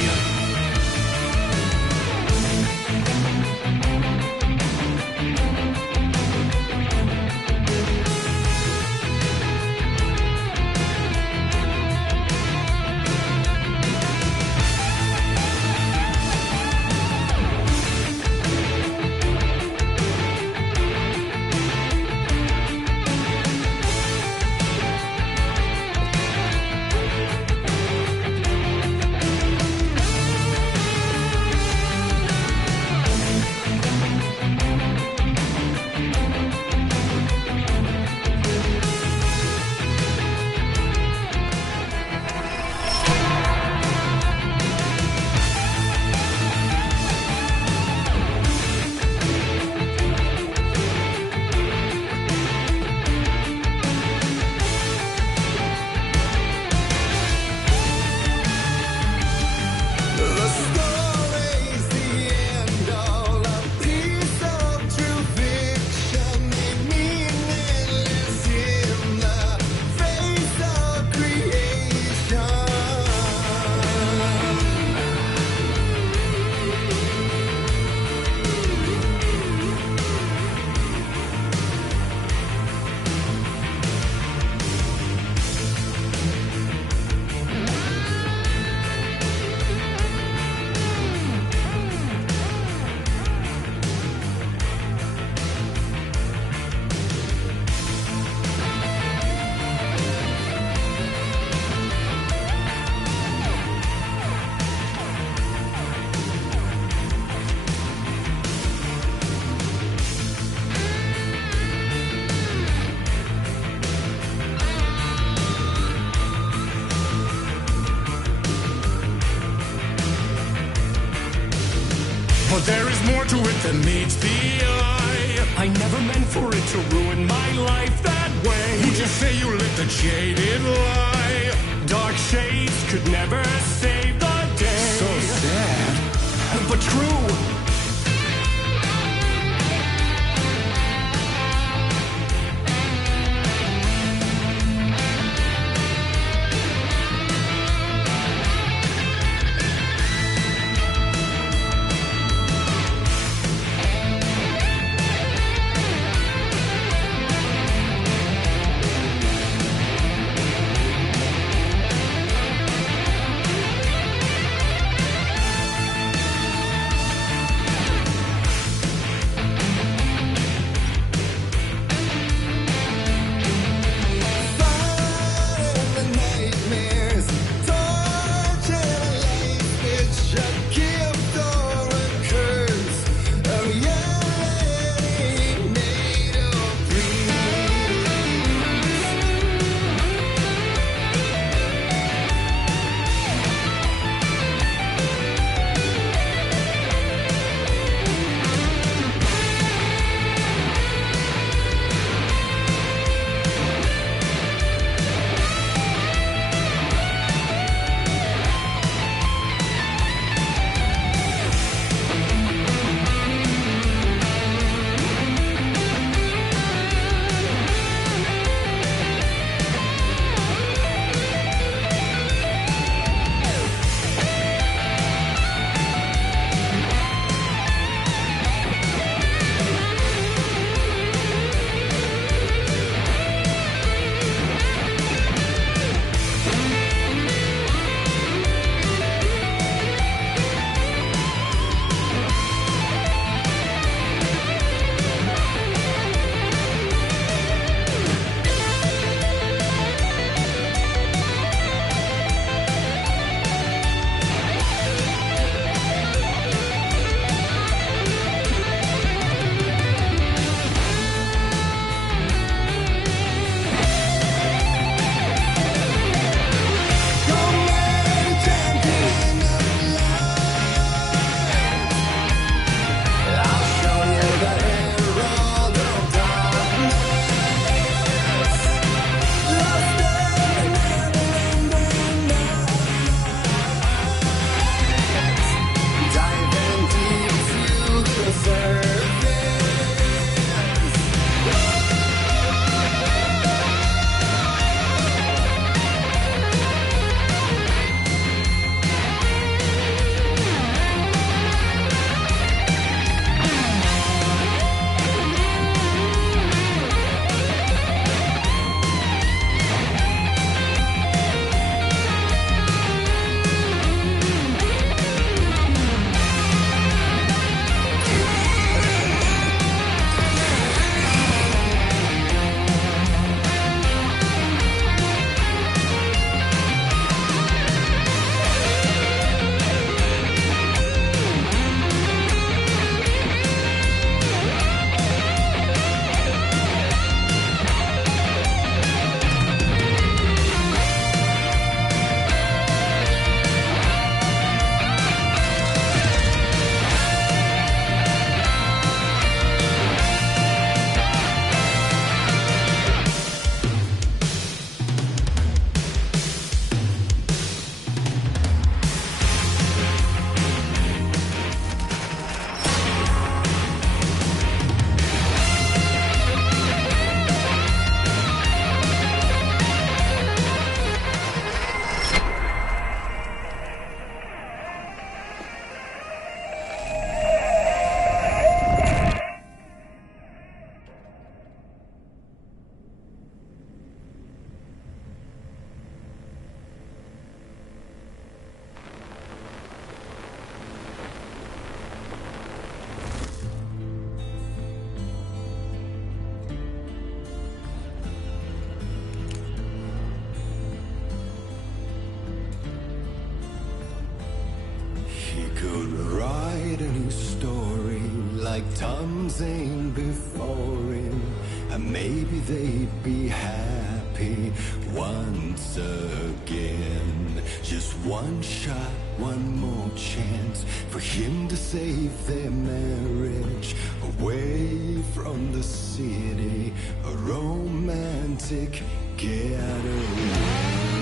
But there is more to it than meets the eye. I never meant for it to ruin my life that way. Would you say you lit the jaded lie? Dark shades could never save the day. So sad, but true. like tons ain't before him, and maybe they'd be happy once again. Just one shot, one more chance for him to save their marriage, away from the city, a romantic getaway.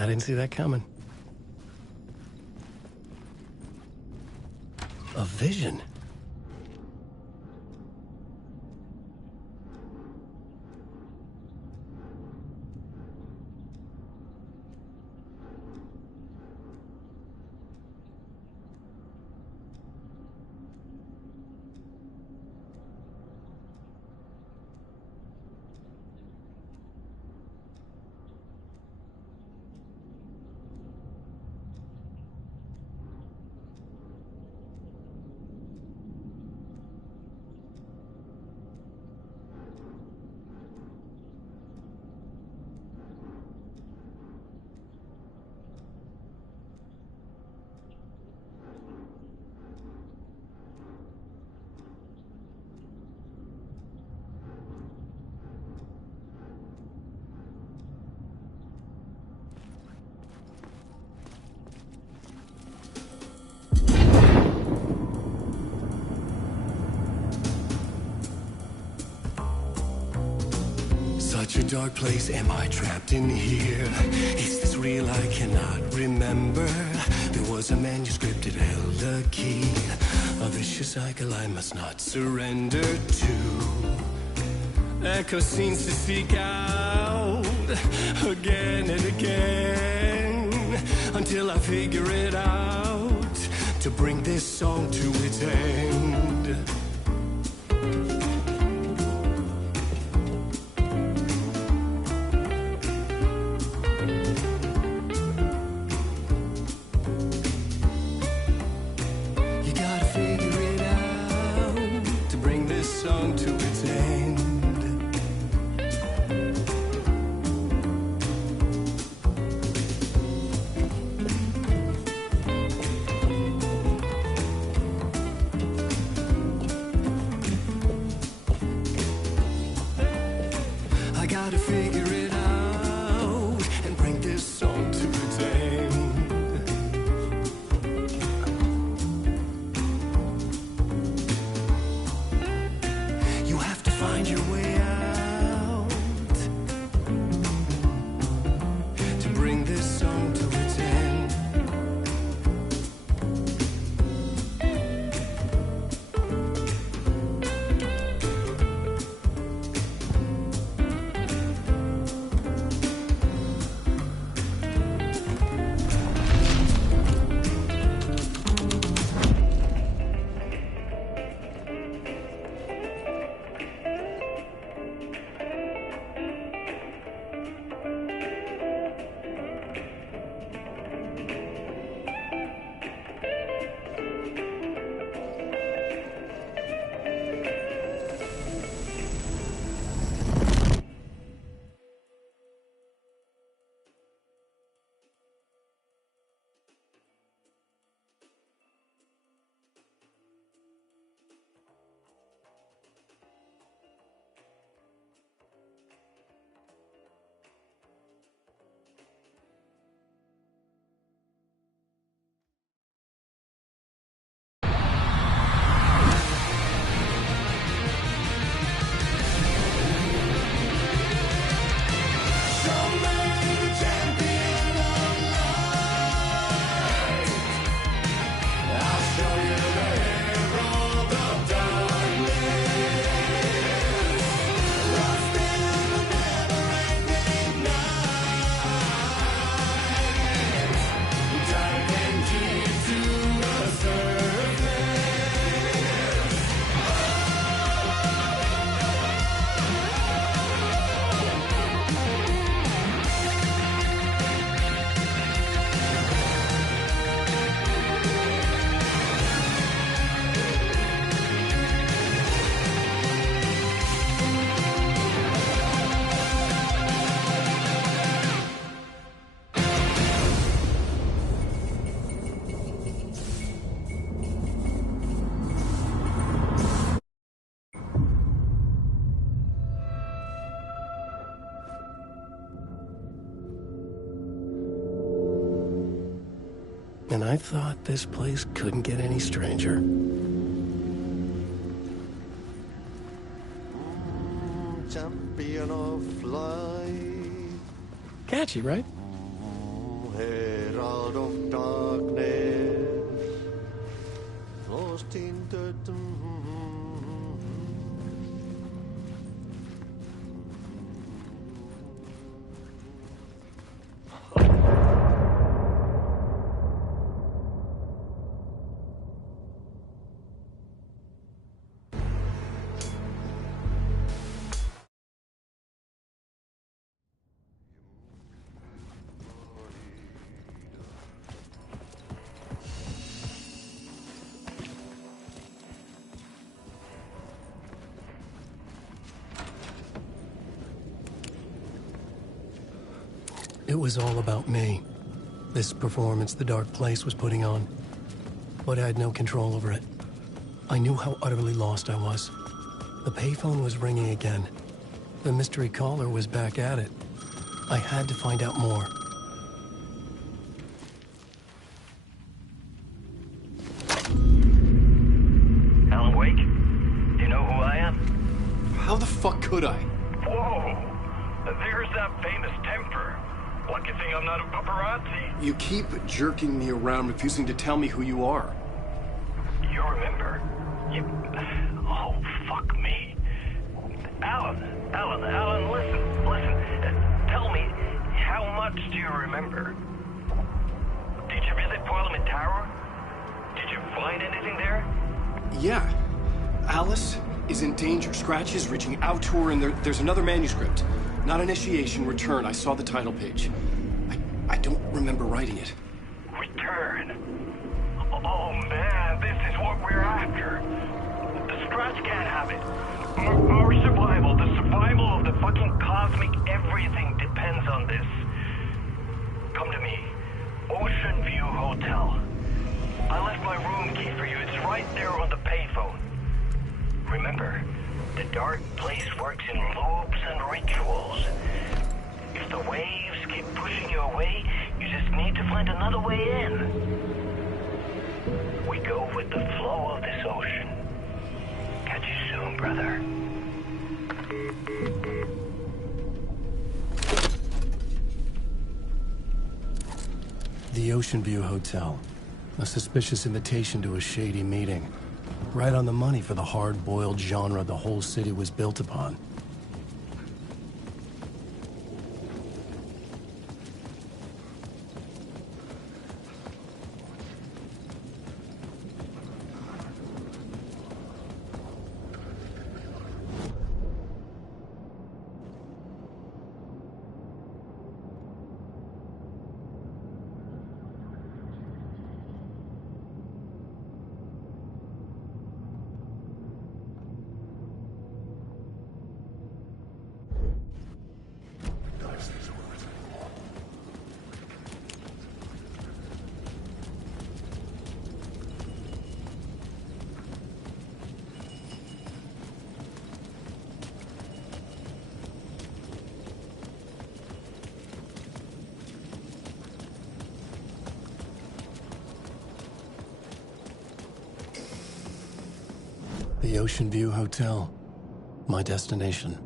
I didn't see that coming. A vision. Such a dark place, am I trapped in here? Is this real? I cannot remember. There was a manuscript, it held a key. A vicious cycle I must not surrender to. Echo scenes to seek out again and again, until I figure it out, to bring this song to its end. And I thought this place couldn't get any stranger. Champion of light. Catchy, right? herald of darkness, lost in the It was all about me. This performance the Dark Place was putting on. But I had no control over it. I knew how utterly lost I was. The payphone was ringing again. The mystery caller was back at it. I had to find out more. Alan Wake? Do you know who I am? How the fuck could I? Whoa! There's that famous temper. Lucky thing I'm not a paparazzi. You keep jerking me around, refusing to tell me who you are. You remember? Oh, fuck me. Alan, listen. Tell me, how much do you remember? Did you visit Parliament Tower? Did you find anything there? Yeah. Alice is in danger. Scratch is reaching out to her, and there's another manuscript. Not initiation, return. I saw the title page. I don't remember writing it. Return? Oh man, this is what we're after. The Scratch can't have it. Our survival, the survival of the fucking cosmic everything depends on this. Come to me. Ocean View Hotel. I left my room key for you. It's right there on the payphone. Remember, the Dark Place works in loops and rituals. If the waves keep pushing you away, you just need to find another way in. We go with the flow of this ocean. Catch you soon, brother. The Ocean View Hotel. A suspicious invitation to a shady meeting. Right on the money for the hard-boiled genre the whole city was built upon. The Ocean View Hotel. My destination.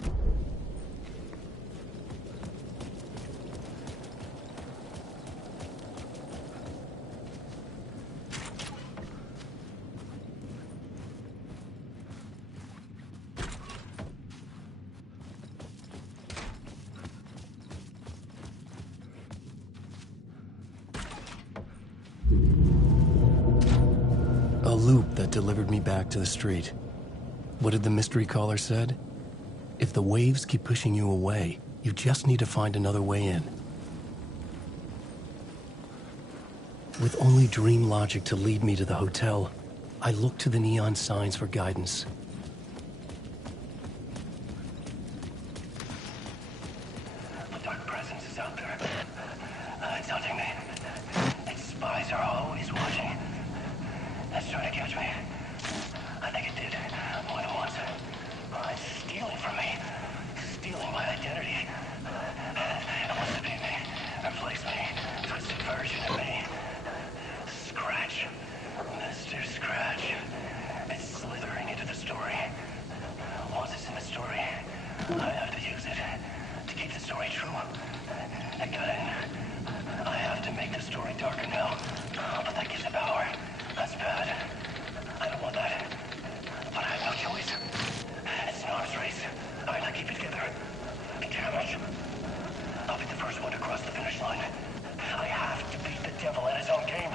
A loop that delivered me back to the street. What did the mystery caller said? If the waves keep pushing you away, you just need to find another way in. With only dream logic to lead me to the hotel, I looked to the neon signs for guidance. The dark presence is out there. It's hunting me. Its spies are always watching. It's trying to catch me. I think it did more than once. It's stealing from me. Stealing my identity. It wants to be me. Replace me. Twisted version of me. Scratch. Mr. Scratch. It's slithering into the story. Once it's in the story, I have to use it to keep the story true. It got in. I have to make the story darker now. But that gives it power. That's bad. I don't want that. But I have no choice. It's an arms race. I gotta keep it together. Damn it. I'll be the first one to cross the finish line. I have to beat the devil at his own game.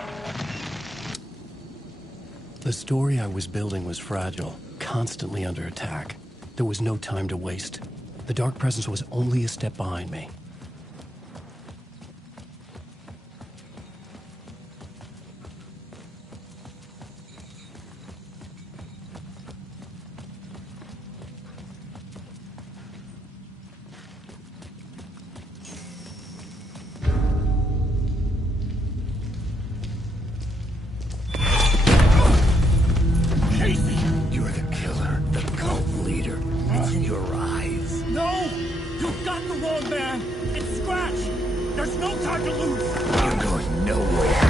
The story I was building was fragile, constantly under attack. There was no time to waste. The Dark Presence was only a step behind me. You're the killer, the cult leader. It's in your eyes. No! You've got the wrong man! It's Scratch! There's no time to lose! You're going nowhere.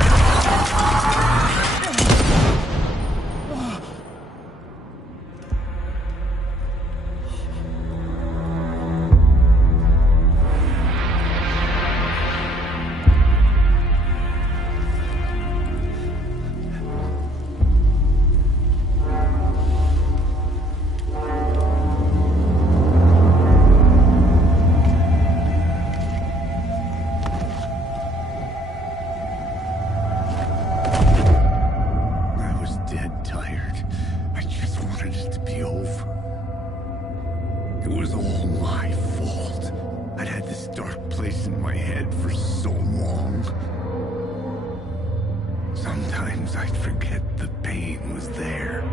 Sometimes I'd forget the pain was there,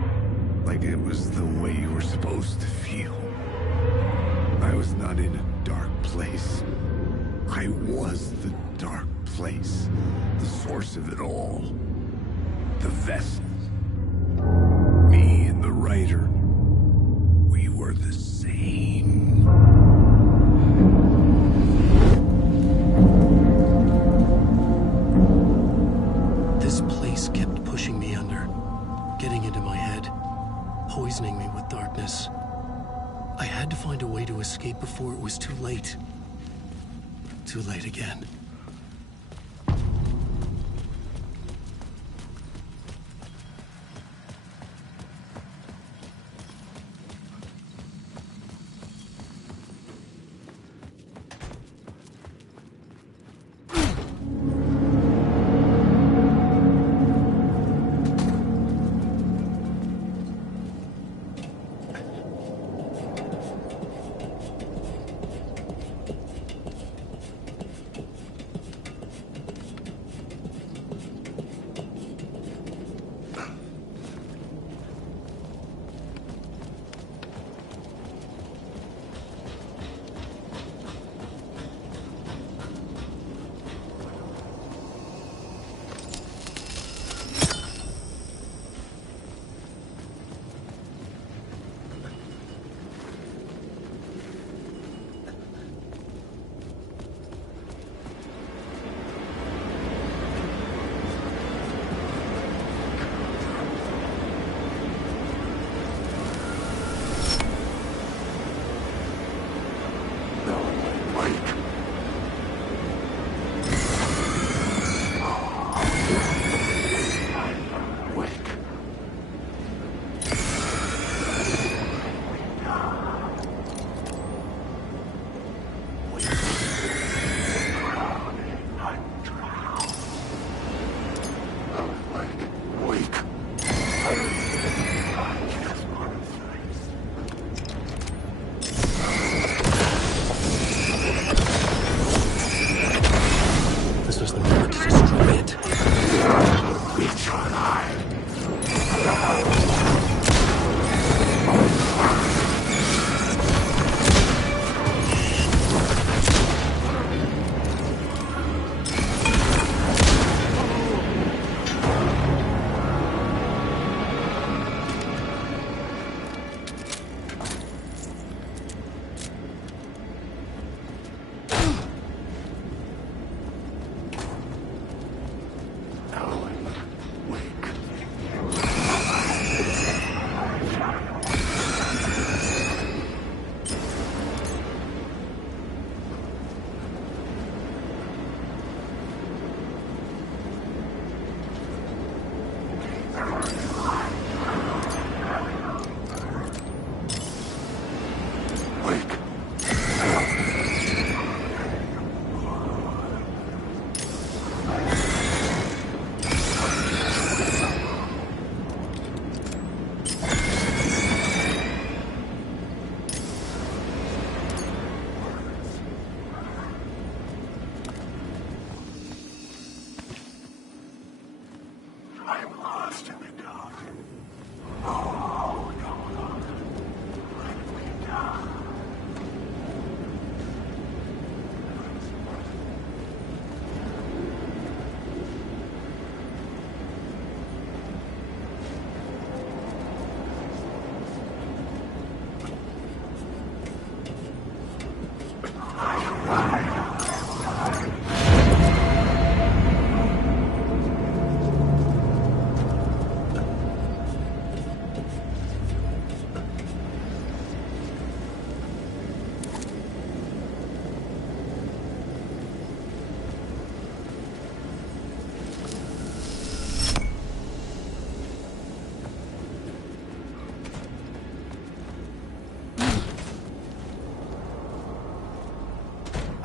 like it was the way you were supposed to feel. I was not in a dark place. I was the dark place, the source of it all. The vessel. Me and the writer. We were the same. This place kept pushing me under, getting into my head, poisoning me with darkness. I had to find a way to escape before it was too late. Too late again.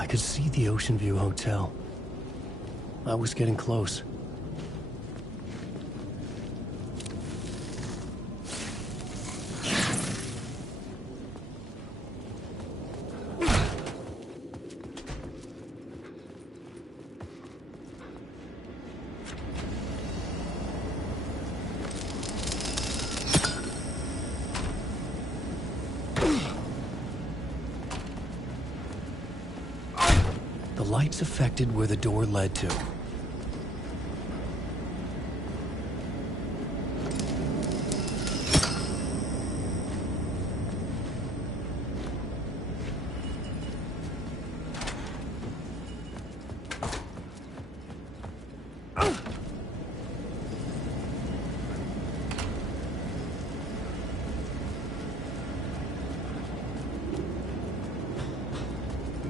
I could see the Ocean View Hotel. I was getting close. The lights affected where the door led to.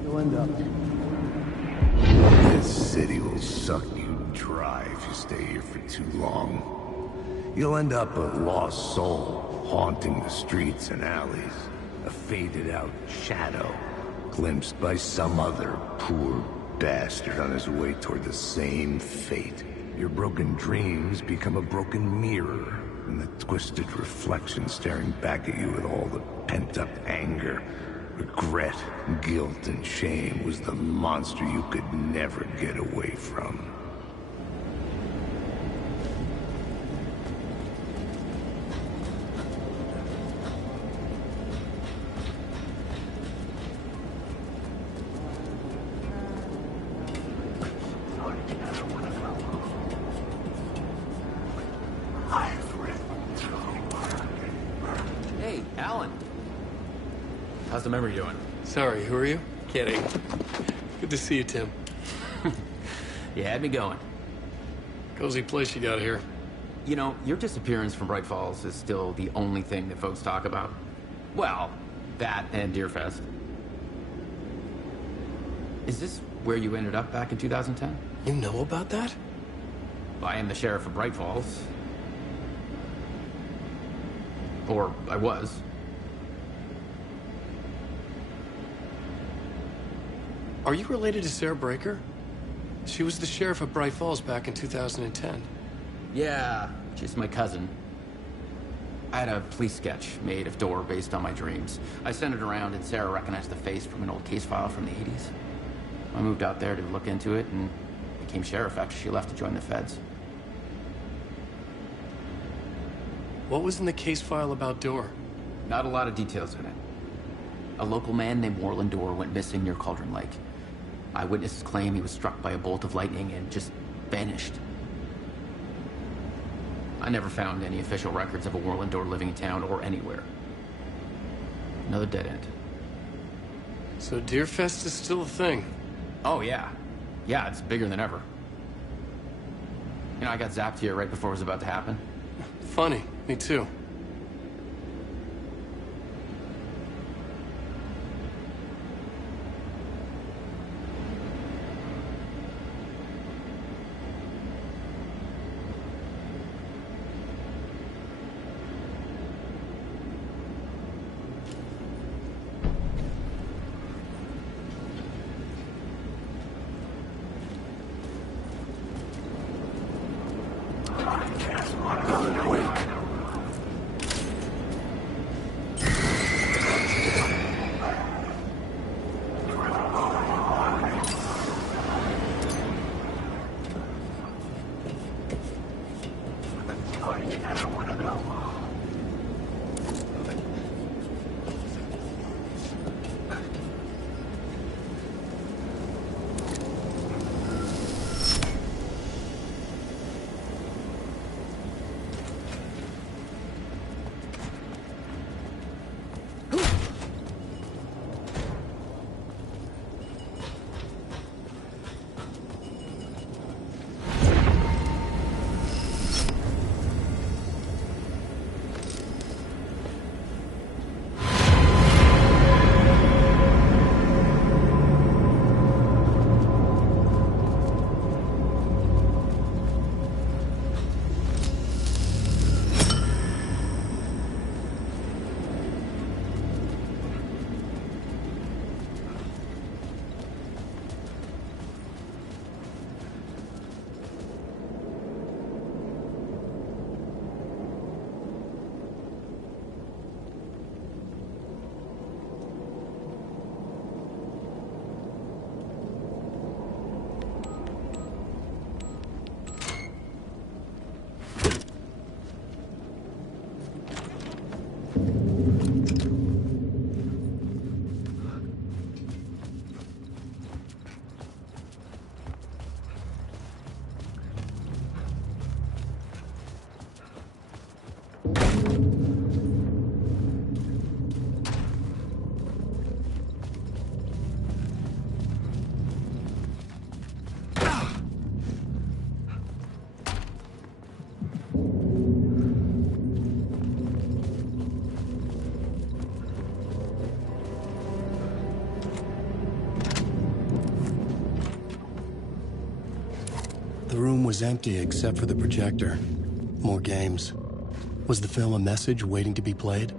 You'll end up. This city will suck you dry if you stay here for too long. You'll end up a lost soul, haunting the streets and alleys. A faded-out shadow, glimpsed by some other poor bastard on his way toward the same fate. Your broken dreams become a broken mirror, and the twisted reflection staring back at you with all the pent-up anger, regret, guilt, and shame was the monster you could never get away from. Hey, Alan. How's the memory doing? Sorry, who are you? Kidding. Good to see you, Tim. You had me going. Cozy place you got here. You know, your disappearance from Bright Falls is still the only thing that folks talk about. Well, that and Deerfest. Is this where you ended up back in 2010? You know about that? I am the sheriff of Bright Falls. Or I was. Are you related to Sarah Breaker? She was the sheriff of Bright Falls back in 2010. Yeah, she's my cousin. I had a police sketch made of Door based on my dreams. I sent it around and Sarah recognized the face from an old case file from the 80s. I moved out there to look into it and became sheriff after she left to join the feds. What was in the case file about Door? Not a lot of details in it. A local man named Warland Door went missing near Cauldron Lake. Eyewitnesses claim he was struck by a bolt of lightning and just vanished. I never found any official records of a Warland Door living in town or anywhere. Another dead end. So Deerfest is still a thing? Oh, yeah. Yeah, it's bigger than ever. You know, I got zapped here right before it was about to happen. Funny. Me too. room was empty except for the projector. More games. Was the film a message waiting to be played?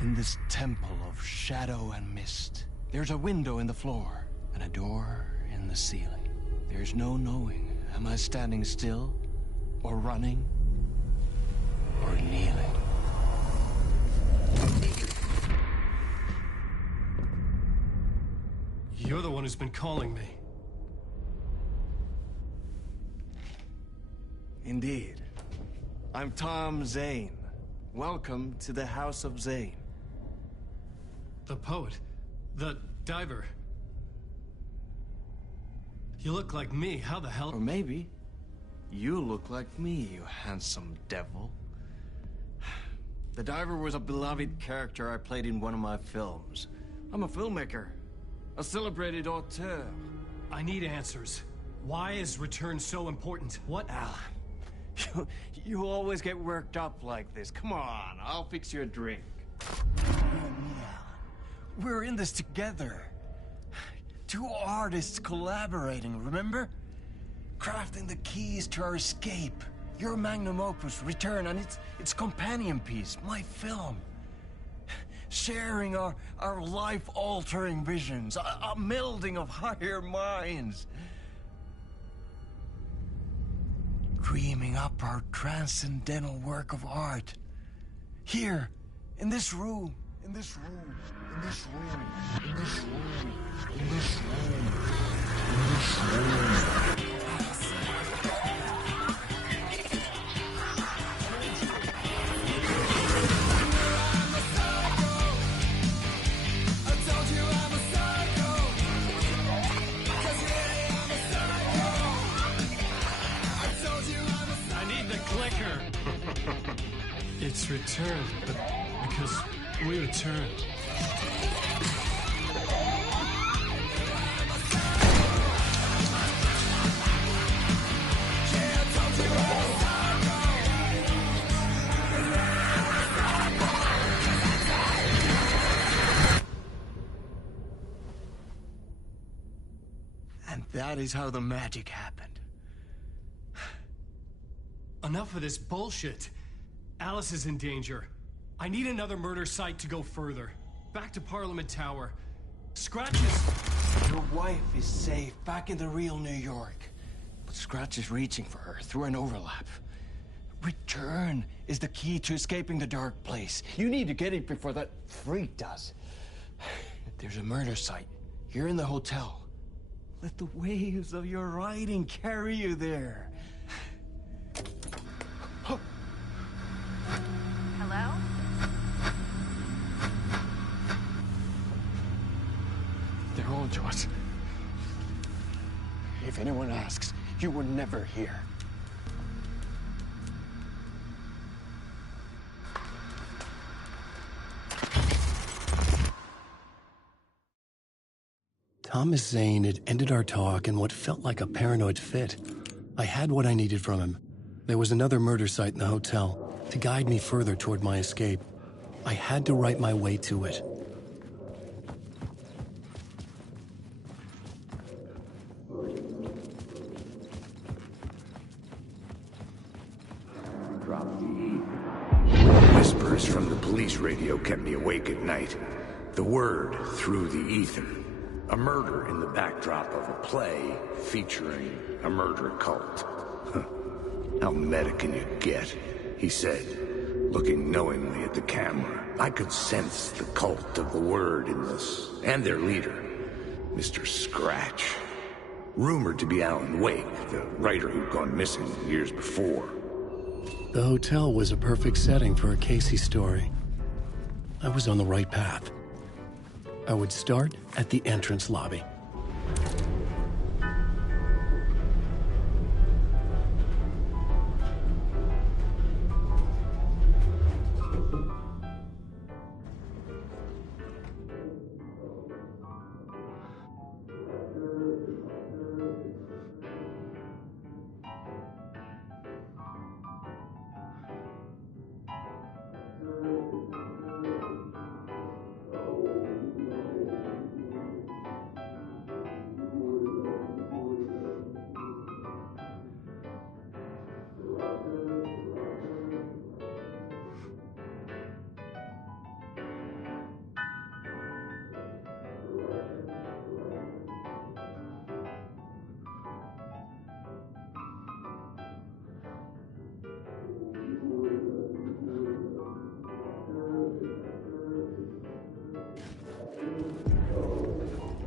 In this temple of shadow and mist, there's a window in the floor and a door in the ceiling. There's no knowing, am I standing still, or running, or kneeling? You're the one who's been calling me. Indeed. I'm Tom Zane. Welcome to the House of Zane. The poet. The diver. You look like me. How the hell? Or maybe you look like me, you handsome devil. The diver was a beloved character I played in one of my films. I'm a filmmaker, a celebrated auteur. I need answers. Why is Return so important? What? Alan, you always get worked up like this. Come on, I'll fix you a drink. We're in this together. Two artists collaborating, remember? Crafting the keys to our escape. Your magnum opus, Return, and its companion piece, my film. Sharing our life-altering visions, a melding of higher minds. Dreaming up our transcendental work of art. Here, in this room, in this room, in this room, in this room, in this room, in this room. It's Return, but because we return. And that is how the magic happened. Enough of this bullshit. Alice is in danger. I need another murder site to go further. Back to Parliament Tower. Scratches! Your wife is safe, back in the real New York. But Scratch is reaching for her through an overlap. Return is the key to escaping the dark place. You need to get it before that freak does. There's a murder site here in the hotel. Let the waves of your writing carry you there. Hello? They're on to us. If anyone asks, you were never here. Thomas Zane had ended our talk in what felt like a paranoid fit. I had what I needed from him. There was another murder site in the hotel to guide me further toward my escape. I had to write my way to it. Drop D. Whisper whispers from the police radio kept me awake at night. The word through the ether. A murder in the backdrop of a play featuring a murder cult. How meta can you get? He said, looking knowingly at the camera. I could sense the cult of the word in this, and their leader, Mr. Scratch. Rumored to be Alan Wake, the writer who'd gone missing years before. The hotel was a perfect setting for a Casey story. I was on the right path. I would start at the entrance lobby.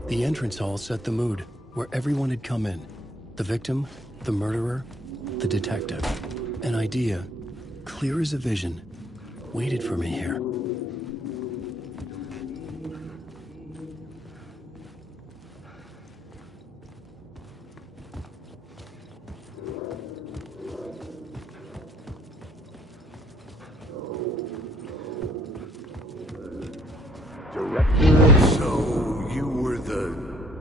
The entrance hall set the mood, where everyone had come in. The victim, the murderer, the detective. An idea, clear as a vision, waited for me here.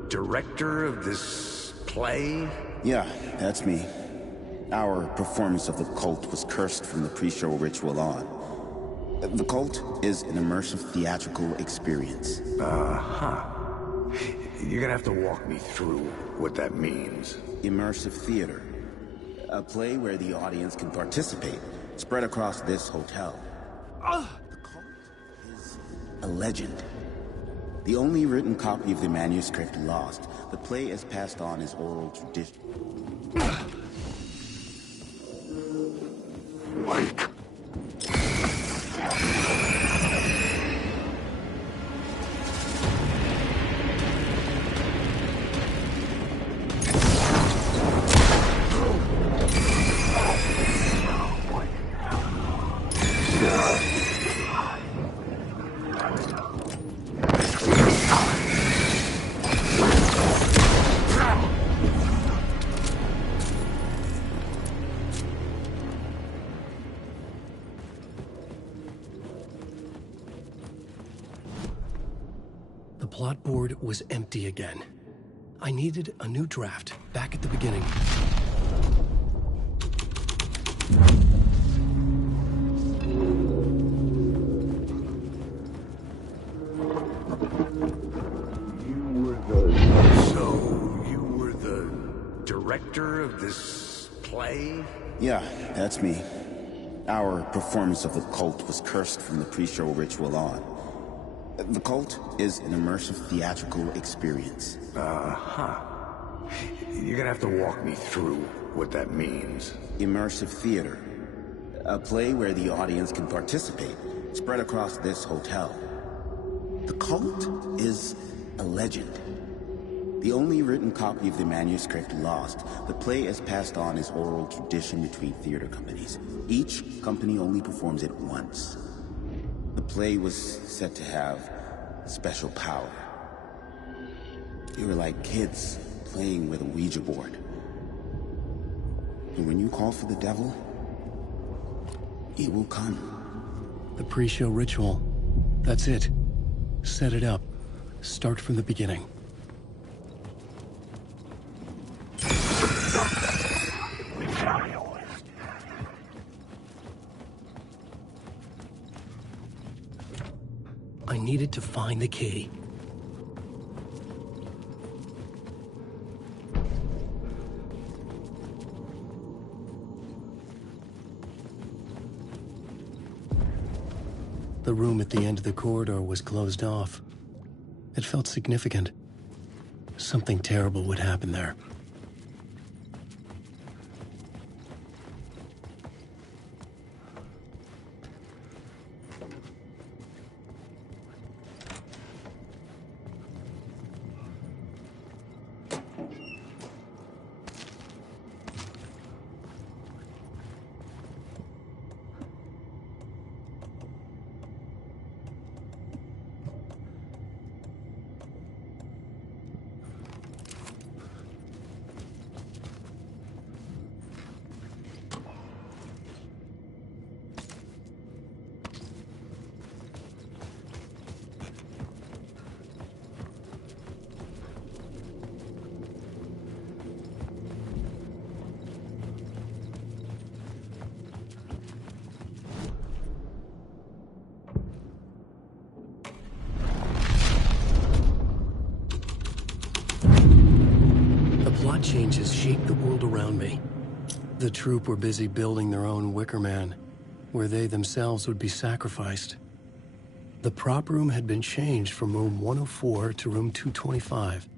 Director of this play? Yeah, that's me. Our performance of The Cult was cursed from the pre-show ritual on. The Cult is an immersive theatrical experience. You're gonna have to walk me through what that means. Immersive theater. A play where the audience can participate, spread across this hotel. The Cult is a legend. The only written copy of the manuscript lost, the play is passed on as oral tradition. Mike. The plot board was empty again. I needed a new draft back at the beginning. You were the director of this play? Yeah, that's me. Our performance of The Cult was cursed from the pre-show ritual on. The Cult is an immersive theatrical experience. You're gonna have to walk me through what that means. Immersive theater. A play where the audience can participate, spread across this hotel. The Cult is a legend. The only written copy of the manuscript lost, the play is passed on as oral tradition between theater companies. Each company only performs it once. The play was said to have special power. You were like kids playing with a Ouija board. And when you call for the devil, he will come. The pre-show ritual. That's it. Set it up. Start from the beginning. I needed to find the key. The room at the end of the corridor was closed off. It felt significant. Something terrible would happen there. Plot changes shaped the world around me. The troupe were busy building their own Wicker Man, where they themselves would be sacrificed. The prop room had been changed from room 104 to room 225.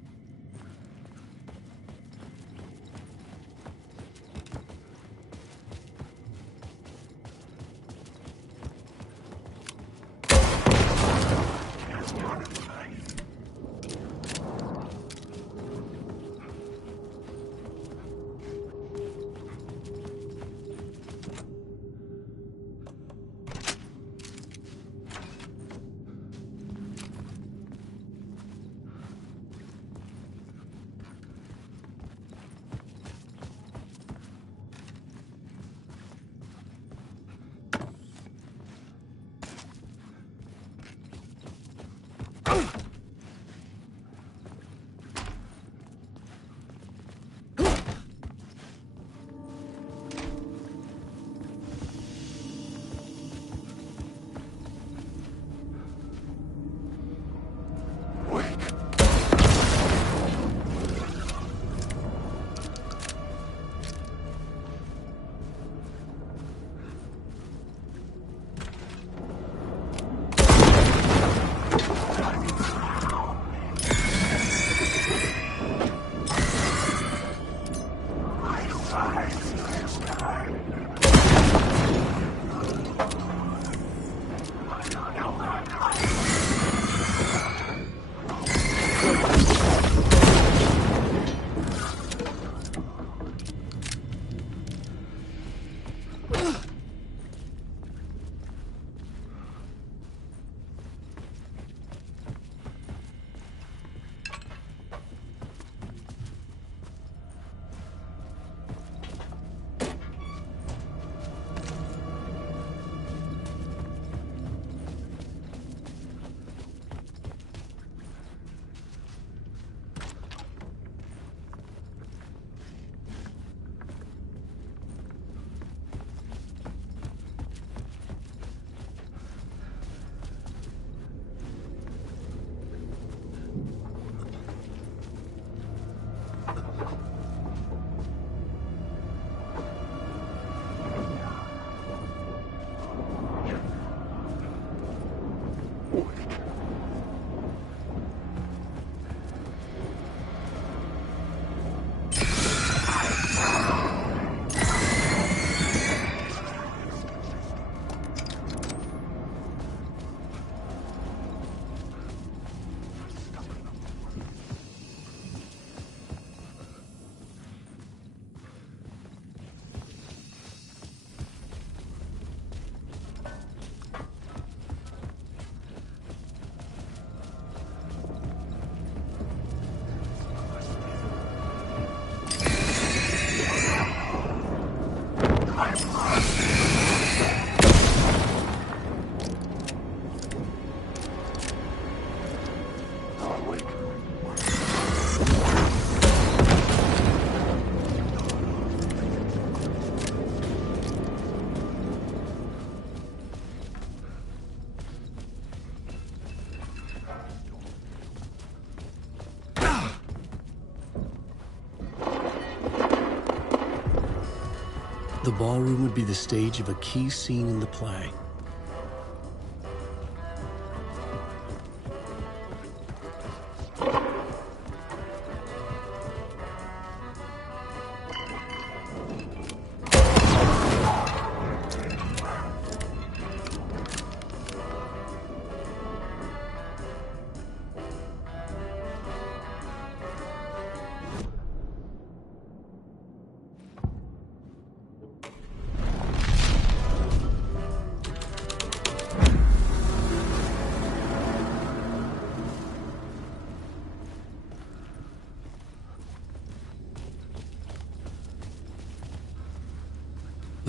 The ballroom would be the stage of a key scene in the play.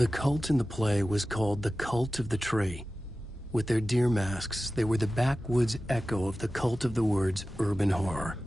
The cult in the play was called the Cult of the Tree. With their deer masks, they were the backwoods echo of the cult of the word's urban horror.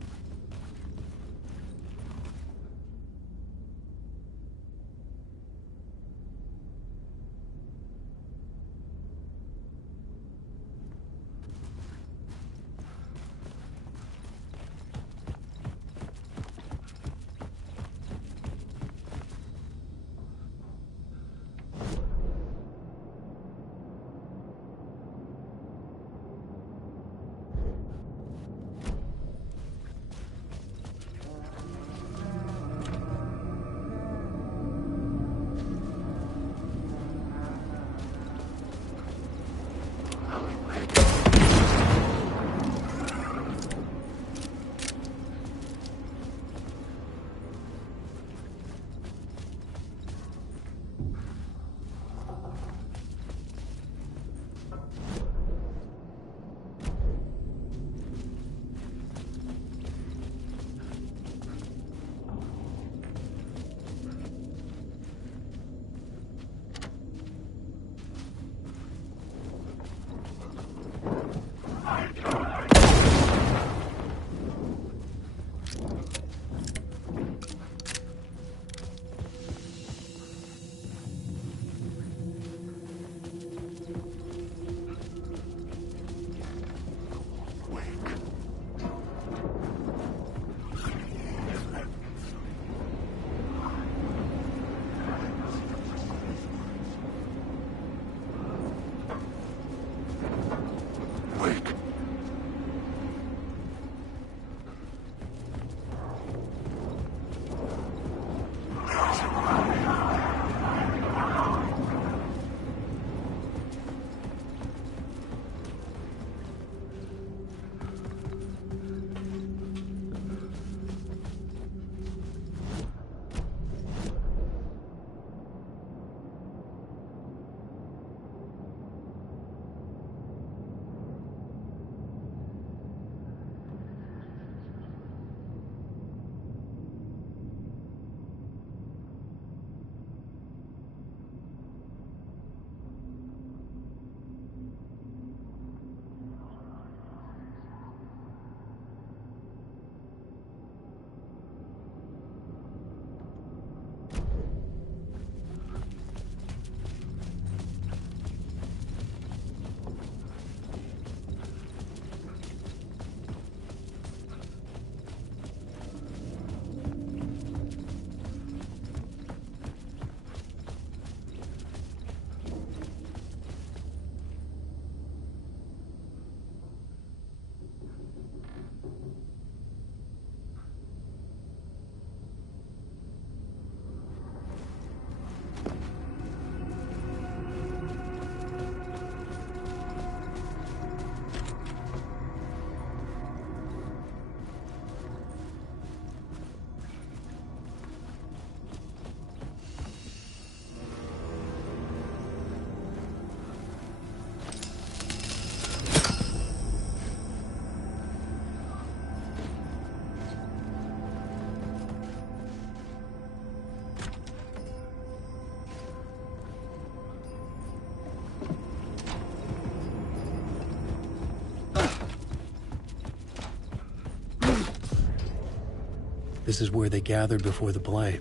This is where they gathered before the play.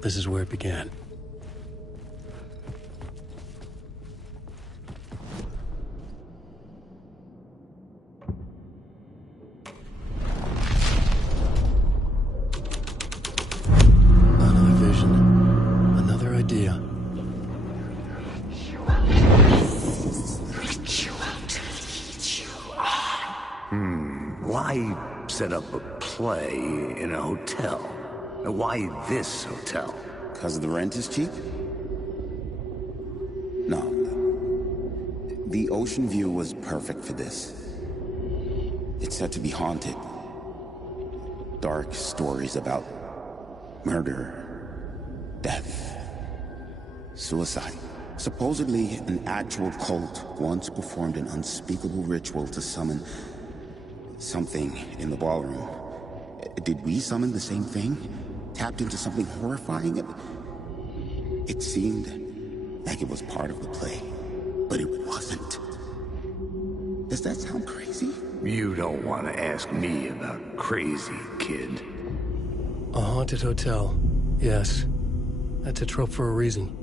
This is where it began. Another vision. Another idea. Why set up a play in a hotel? Why this hotel? Because the rent is cheap? No. The ocean view was perfect for this. It's said to be haunted. Dark stories about murder, death, suicide. Supposedly, an actual cult once performed an unspeakable ritual to summon something in the ballroom. Did we summon the same thing? Tapped into something horrifying? It seemed like it was part of the play, but it wasn't. Does that sound crazy? You don't want to ask me about crazy, kid. A haunted hotel. Yes. That's a trope for a reason.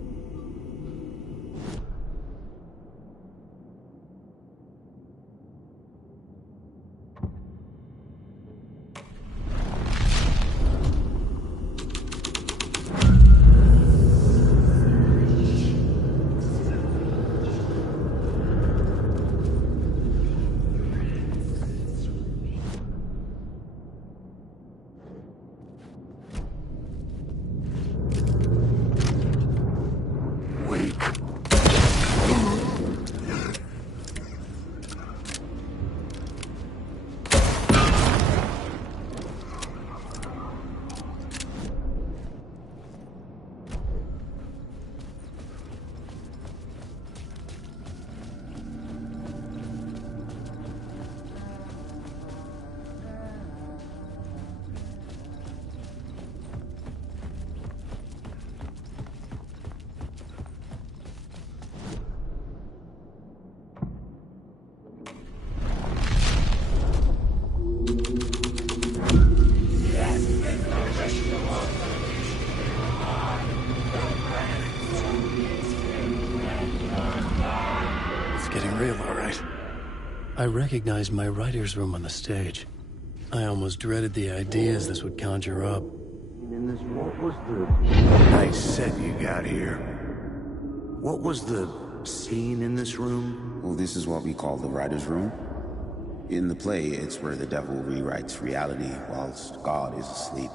I recognized my writer's room on the stage. I almost dreaded the ideas this would conjure up. What was the nice set you got here? What was the scene in this room? Well, this is what we call the writer's room. In the play, it's where the devil rewrites reality whilst God is asleep.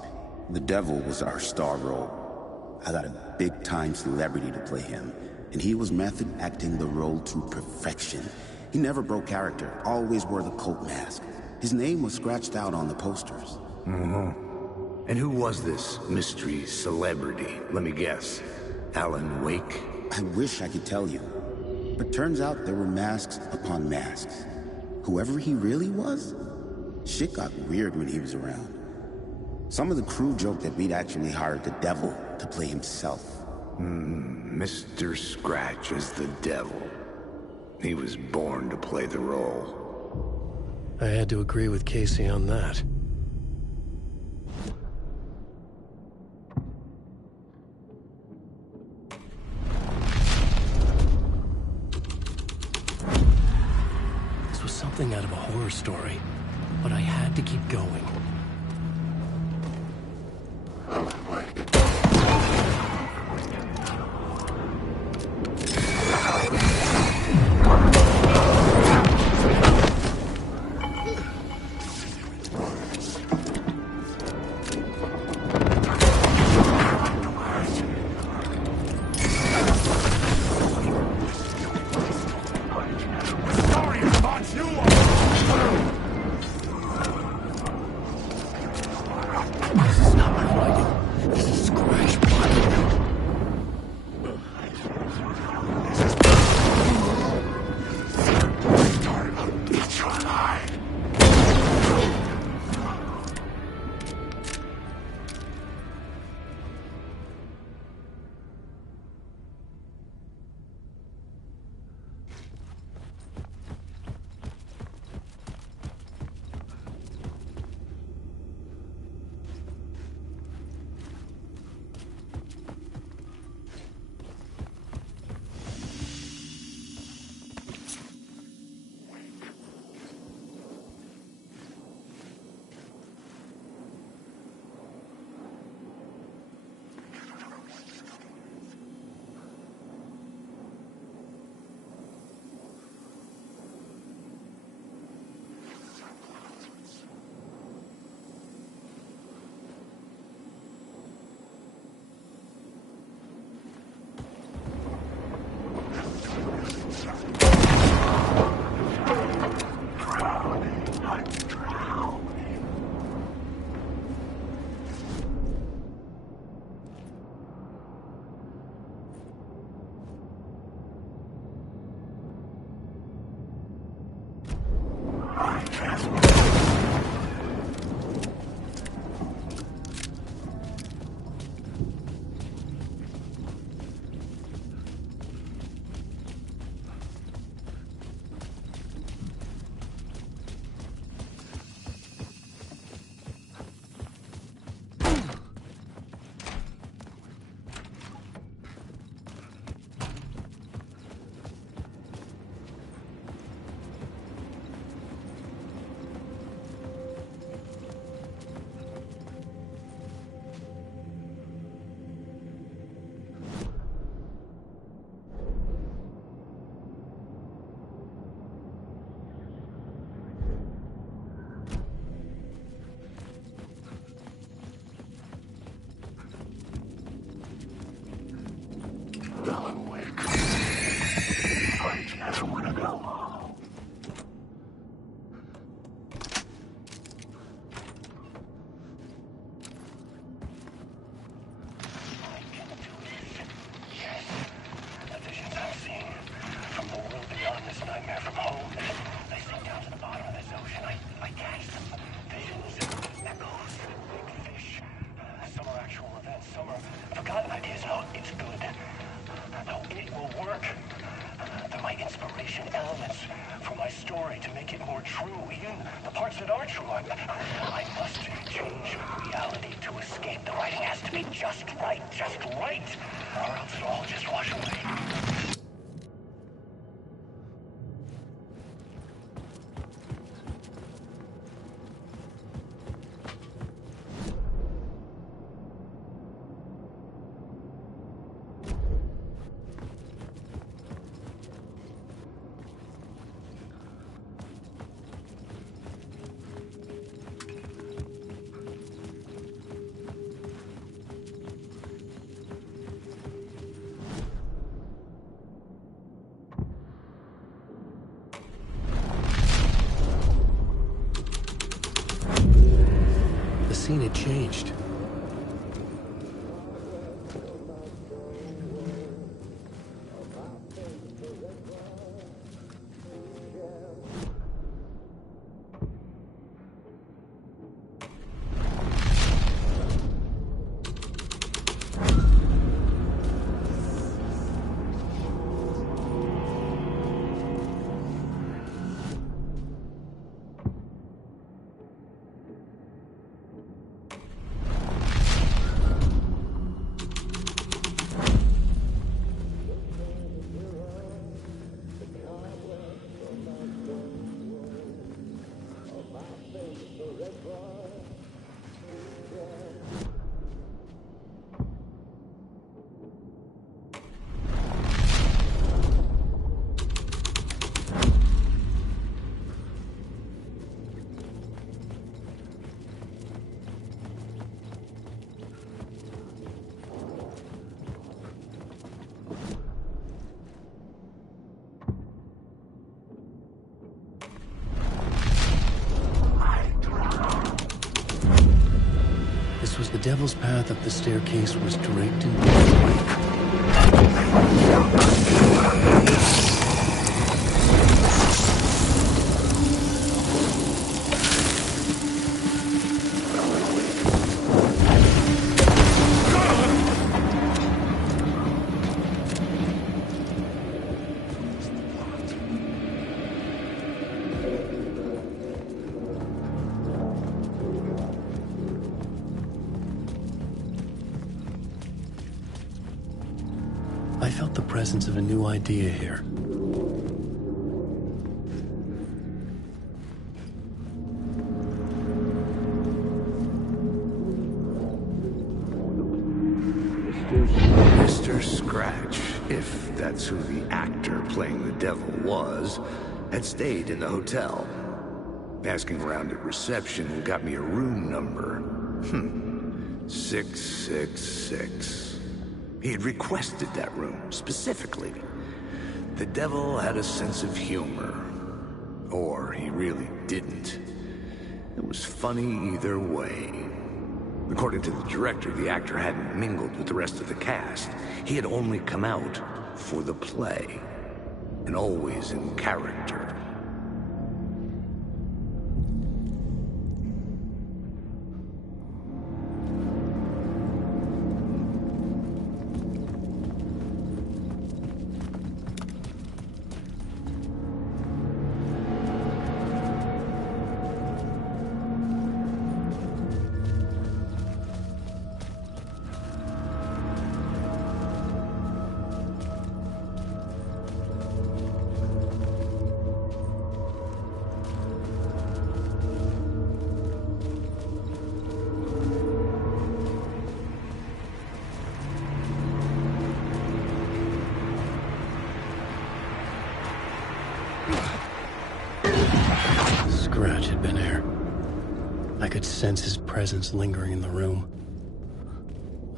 The devil was our star role. I got a big-time celebrity to play him, and he was method acting the role to perfection. He never broke character, always wore the cult mask. His name was scratched out on the posters. And who was this mystery celebrity? Let me guess. Alan Wake? I wish I could tell you. But turns out there were masks upon masks. Whoever he really was, shit got weird when he was around. Some of the crew joked that we'd actually hired the devil to play himself. Mr. Scratch as the devil. He was born to play the role. I had to agree with Casey on that. This was something out of a horror story, but I had to keep going. Alan Wake. Fight to win an Elmo. The scene had changed. The devil's path up the staircase was draped in blood. I felt the presence of a new idea here. Mr. Scratch, if that's who the actor playing the devil was, had stayed in the hotel. Asking around at reception got me a room number. 666. He had requested that room, specifically. The devil had a sense of humor. Or he really didn't. It was funny either way. According to the director, the actor hadn't mingled with the rest of the cast. He had only come out for the play. And always in character. Scratch had been here. I could sense his presence lingering in the room.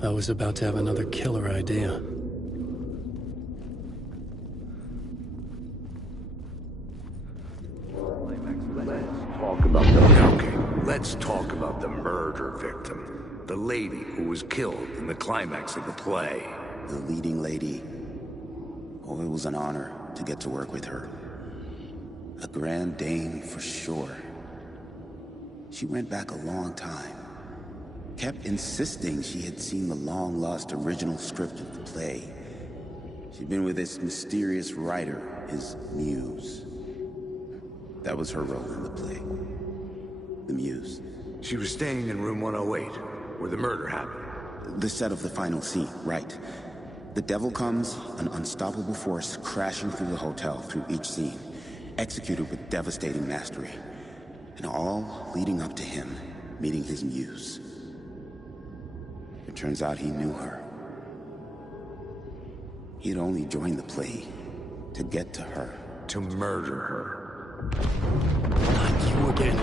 I was about to have another killer idea. Let's talk about the murder victim. The lady who was killed in the climax of the play. The leading lady. Oh, it was an honor to get to work with her. A grand dame for sure. She went back a long time. Kept insisting she had seen the long-lost original script of the play. She'd been with this mysterious writer, his muse. That was her role in the play. The muse. She was staying in room 108, where the murder happened. The set of the final scene, right. The devil comes, an unstoppable force crashing through the hotel through each scene, executed with devastating mastery. And all leading up to him meeting his muse. It turns out he knew her. He'd only joined the play to get to her. To murder her. Not you again.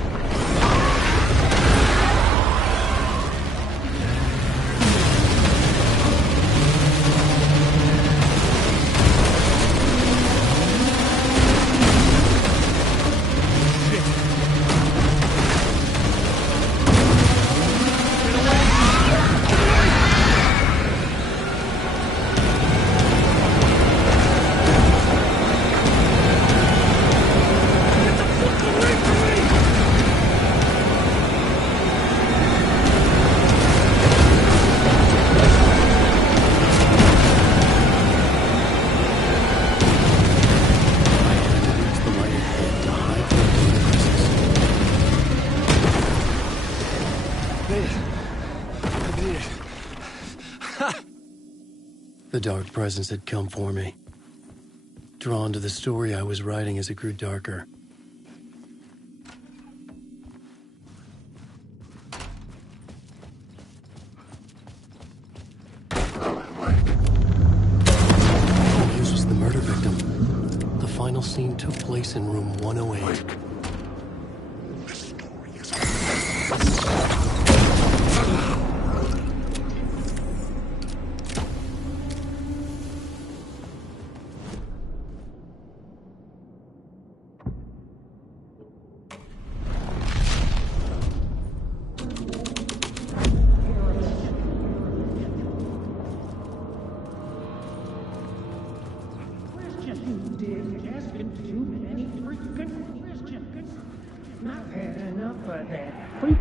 The dark presence had come for me. Drawn to the story I was writing as it grew darker. Hughes was the murder victim. The final scene took place in room 108.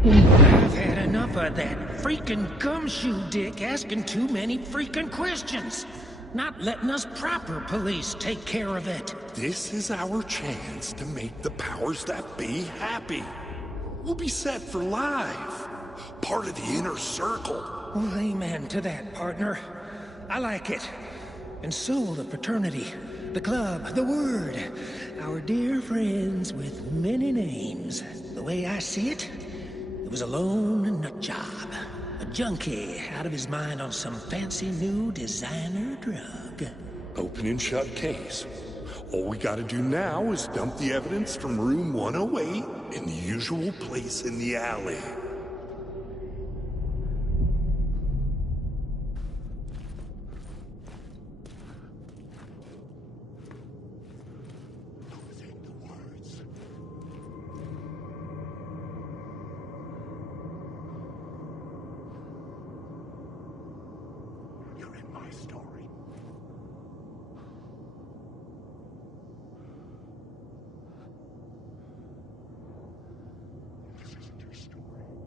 I've had enough of that freaking gumshoe dick asking too many freaking questions. Not letting us proper police take care of it. This is our chance to make the powers that be happy. We'll be set for life. Part of the inner circle. Well, amen to that, partner. I like it. And so will the fraternity, the club, the word. Our dear friends with many names. The way I see it, it was a lone nut job. A junkie out of his mind on some fancy new designer drug. Open and shut case. All we gotta do now is dump the evidence from room 108 in the usual place in the alley. This isn't your story.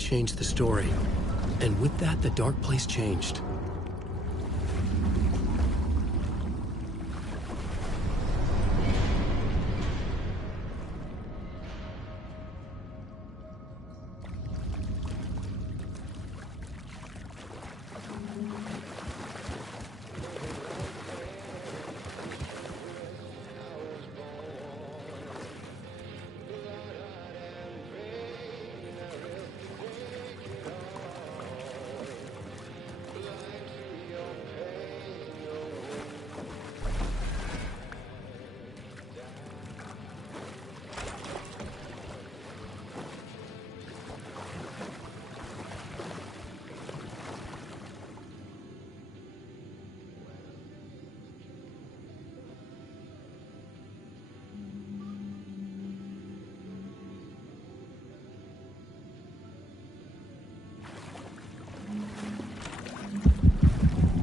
change the story. And with that, the dark place changed.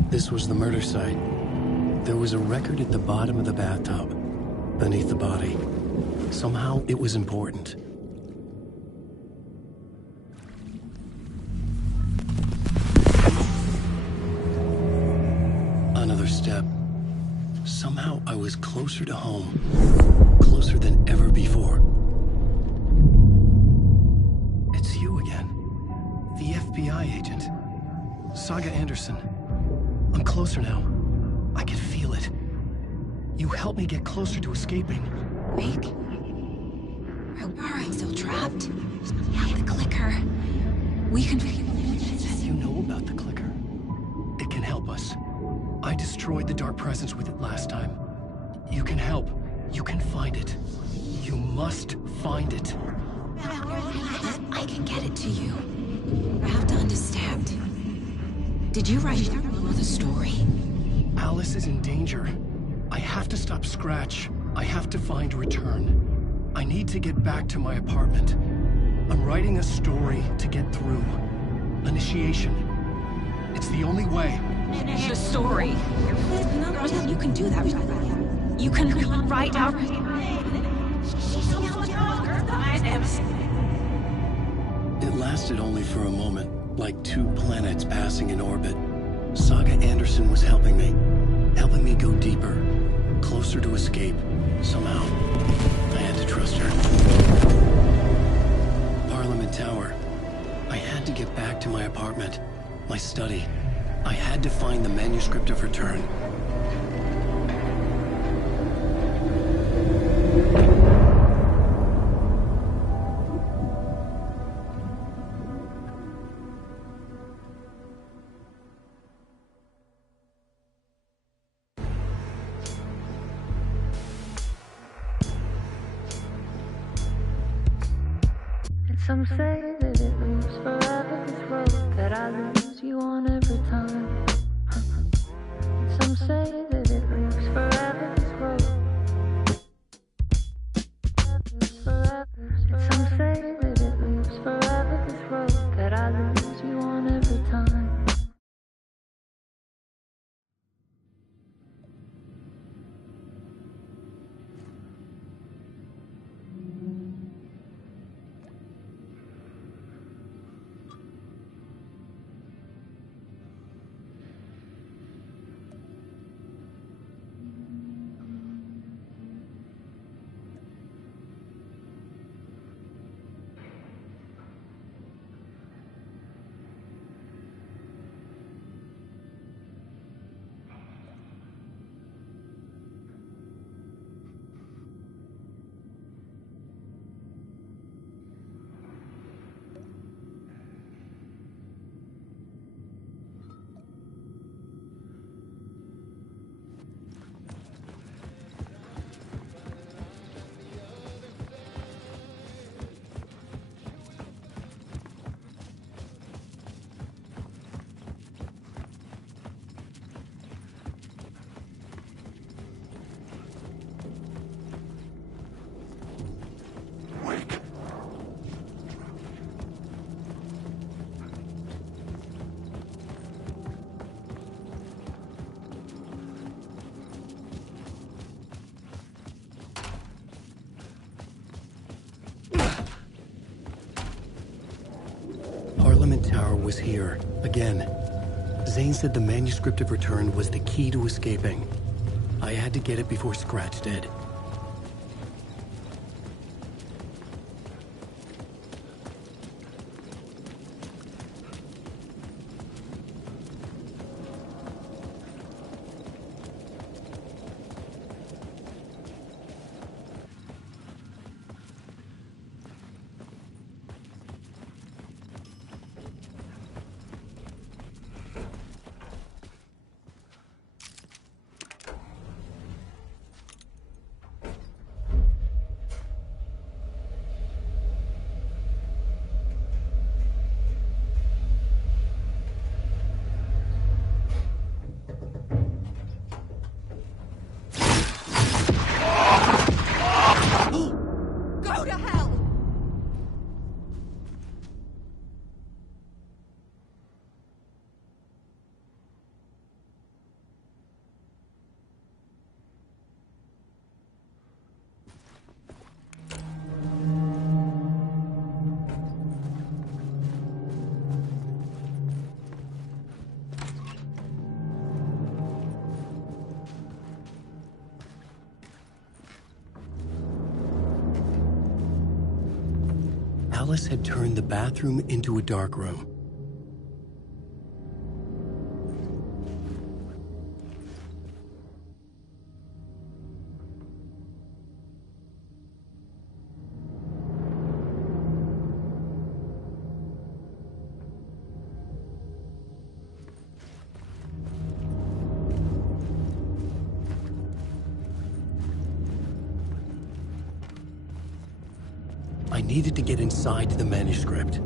This was the murder site. There was a record at the bottom of the bathtub, beneath the body. Somehow, it was important. Another step. Somehow, I was closer to home. Closer than ever before. It's you again. The FBI agent. Saga Anderson. I'm closer now. I can feel it. You helped me get closer to escaping. Rick? Are we still trapped? Yeah, the clicker. We can... You know about the clicker. It can help us. I destroyed the dark presence with it last time. You can help. You can find it. You must find it. I can get it to you. I have to understand. Did you write the story? Alice is in danger. I have to stop Scratch. I have to find Return. I need to get back to my apartment. I'm writing a story to get through. Initiation. It's the only way. The story. You can do that. You can write out... It lasted only for a moment, like two planets passing in orbit. Saga Anderson was helping me go deeper, closer to escape. Somehow, I had to trust her. Parliament Tower. I had to get back to my apartment, my study. I had to find the manuscript of Return. Some say that it moves forever, this road that I lose you on every time. Some say that it moves forever, this road. Some say that it moves forever, this road that I lose you on every time. tower was here, again. Zane said the manuscript of return was the key to escaping. I had to get it before Scratch did. Go to hell! Alice had turned the bathroom into a dark room. I needed to get inside the manuscript.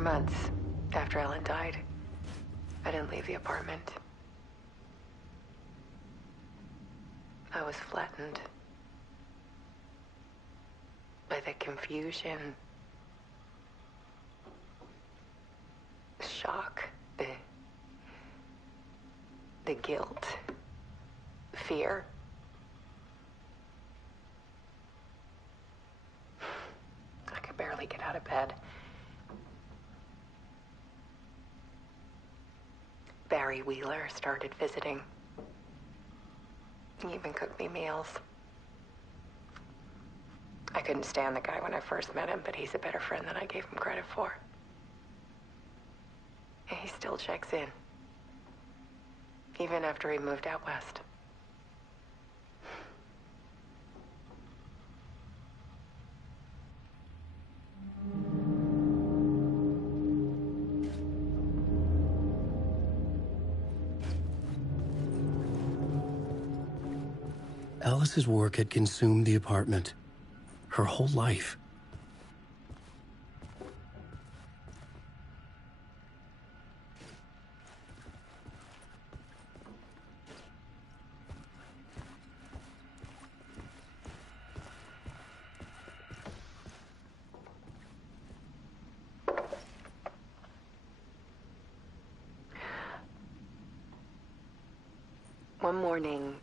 months after Ellen died, I didn't leave the apartment. I was flattened by the confusion, the shock, the guilt, fear. I could barely get out of bed. Barry Wheeler started visiting. He even cooked me meals. I couldn't stand the guy when I first met him, but he's a better friend than I gave him credit for. And he still checks in. Even after he moved out west. Alice's work had consumed the apartment. Her whole life. One morning,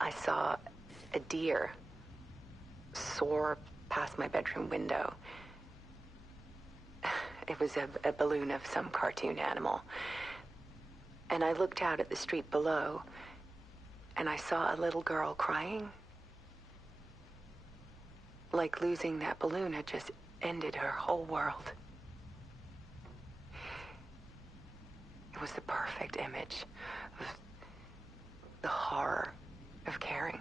I saw a deer soar past my bedroom window. It was a balloon of some cartoon animal. And I looked out at the street below, and I saw a little girl crying. Like losing that balloon had just ended her whole world. It was the perfect image of the horror of caring.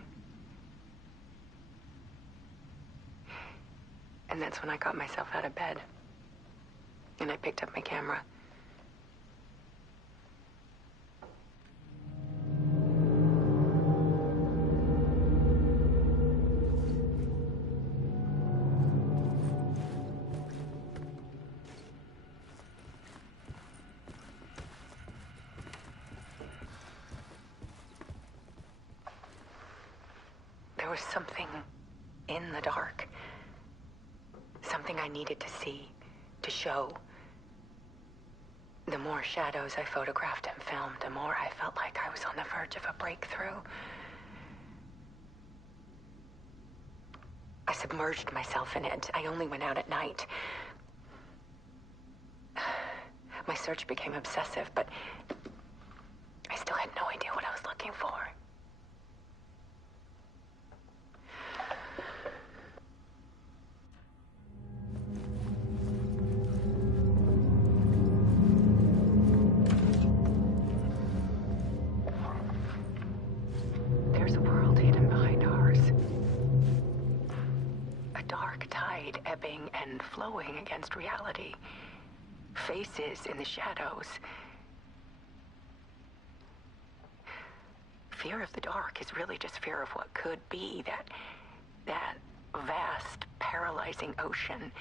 And that's when I got myself out of bed. And I picked up my camera. There was something in the dark. Something I needed to see, to show. The more shadows I photographed and filmed, the more I felt like I was on the verge of a breakthrough. I submerged myself in it. I only went out at night. My search became obsessive, but I still had no idea what I was looking for. There's a world hidden behind ours. A dark tide ebbing and flowing against reality. Faces in the shadows. Fear of the dark is really just fear of what could be, that vast, paralyzing ocean.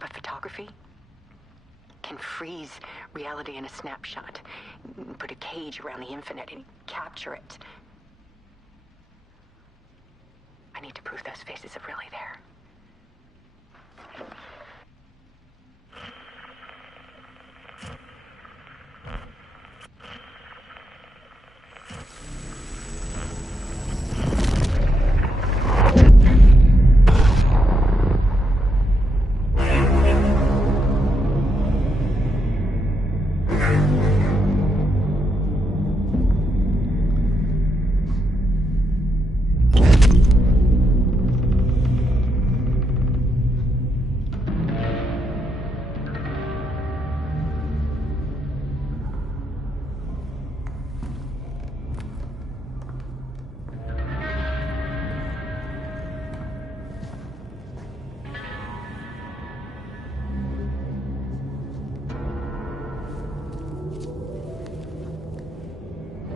But photography can freeze reality in a snapshot, put a cage around the infinite and capture it. I need to prove those faces are really there.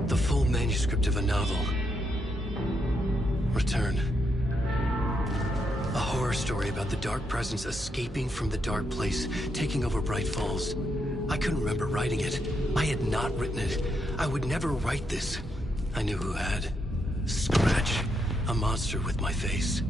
The full manuscript of a novel. Return. A horror horror story about the Dark Presence escaping from the Dark Place, taking over Bright Falls. I couldn't remember writing it. I had not written it. I would never write this. I knew who had. Scratch. A monster with my face.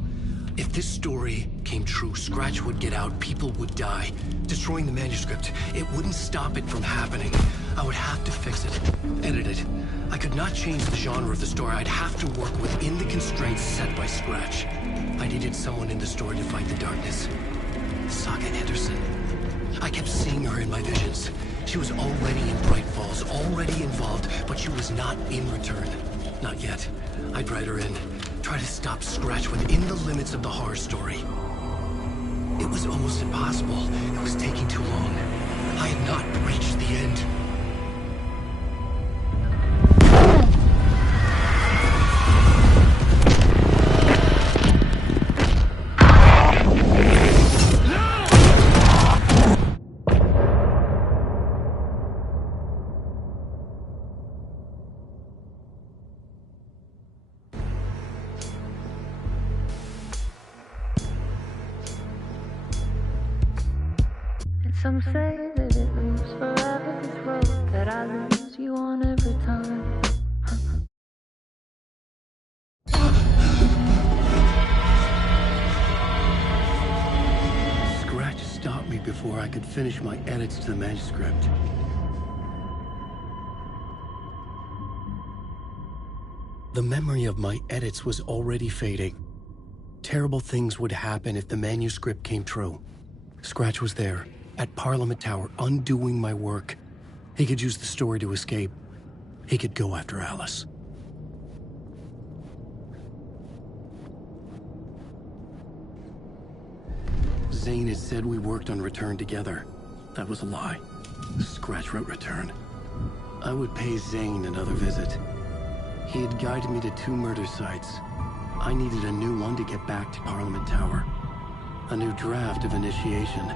If this story came true, Scratch would get out, people would die. Destroying the manuscript, it wouldn't stop it from happening. I would have to fix it, edit it. I could not change the genre of the story. I'd have to work within the constraints set by Scratch. I needed someone in the story to fight the darkness. Saga Anderson. I kept seeing her in my visions. She was already in Bright Falls, already involved, but she was not in Return. Not yet. I'd write her in. Try to stop Scratch within the limits of the horror story. It was almost impossible. It was taking too long. I had not reached the end. Some say that it moves forever, this road that I lose you on every time. Scratch stopped me before I could finish my edits to the manuscript. The memory of my edits was already fading. Terrible things would happen if the manuscript came true. Scratch was there, at Parliament Tower, undoing my work. He could use the story to escape. He could go after Alice. Zane had said we worked on Return together. That was a lie. Scratch wrote Return. I would pay Zane another visit. He had guided me to 2 murder sites. I needed a new one to get back to Parliament Tower. A new draft of Initiation.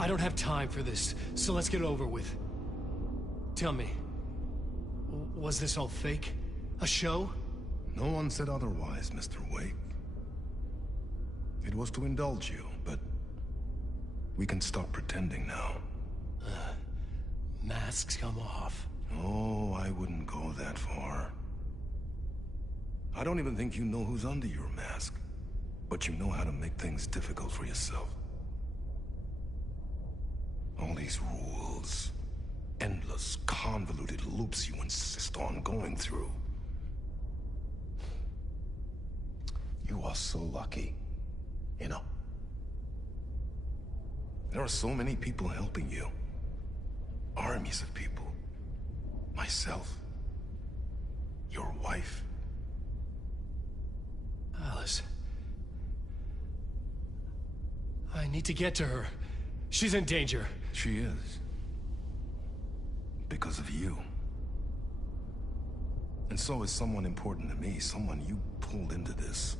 I don't have time for this, so let's get it over with. Tell me, was this all fake? A show? No one said otherwise, Mr. Wake. It was to indulge you, but we can stop pretending now. Masks come off. Oh, I wouldn't go that far. I don't even think you know who's under your mask, but you know how to make things difficult for yourself. All these rules, endless, convoluted loops you insist on going through. You are so lucky, you know. There are so many people helping you. Armies of people. Myself. Your wife. Alice. I need to get to her. She's in danger. She is. Because of you. And so is someone important to me, someone you pulled into this.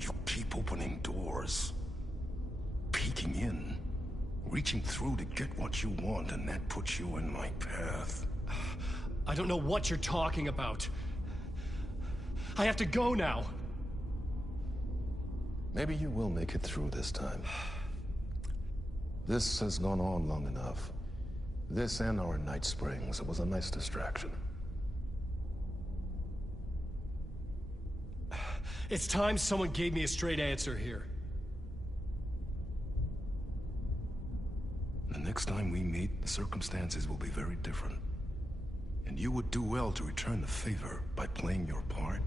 You keep opening doors, peeking in, reaching through to get what you want, and that puts you in my path. I don't know what you're talking about. I have to go now. Maybe you will make it through this time. This has gone on long enough. This and our Night Springs. It was a nice distraction. It's time someone gave me a straight answer here. The next time we meet, the circumstances will be very different. And you would do well to return the favor by playing your part.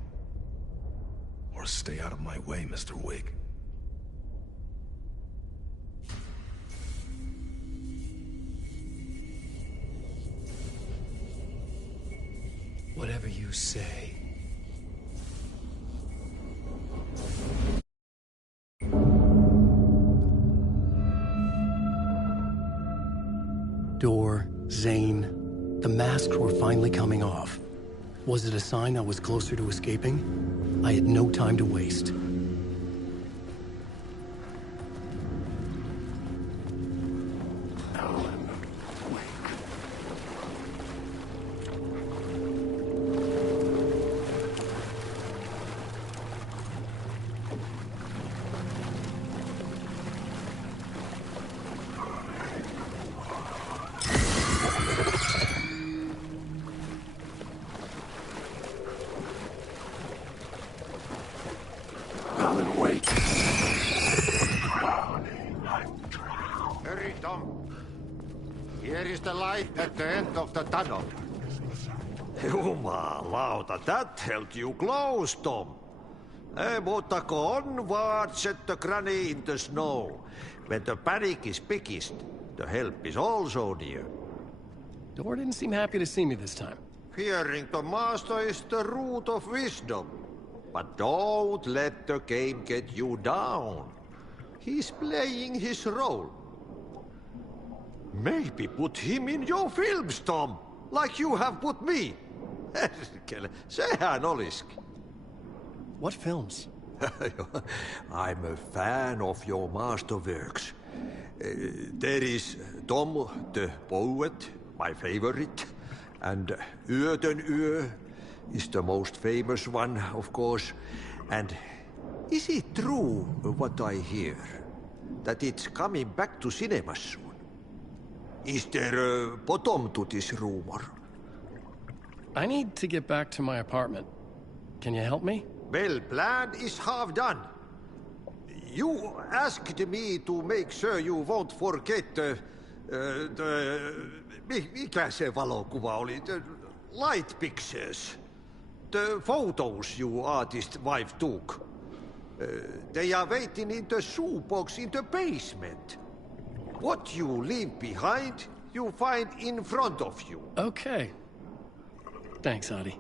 Or stay out of my way, Mr. Wig. Whatever you say. Door, Zane, the masks were finally coming off. Was it a sign I was closer to escaping? I had no time to waste. Hurry, Tom. Here is the light at the end of the tunnel. Jumalauta, that held you close, Tom. Mutta onward, said the granny in the snow. When the panic is biggest, the help is also near. Door didn't seem happy to see me this time. Fearing the master is the root of wisdom. But don't let the game get you down. He's playing his role. Maybe put him in your films, Tom, like you have put me. Sehän olisikin. What films? I'm a fan of your masterworks. There is Tom the Poet, my favorite, and Yöden Yö is the most famous one, of course. And is it true what I hear, that it's coming back to cinemas soon? Is there a bottom to this rumor? I need to get back to my apartment. Can you help me? Well, plan is half done. You asked me to make sure you won't forget mikä se valokuva oli? The light pictures. The photos you artist wife took. They are waiting in the shoebox in the basement. What you leave behind, you find in front of you. Okay. Thanks, Adi.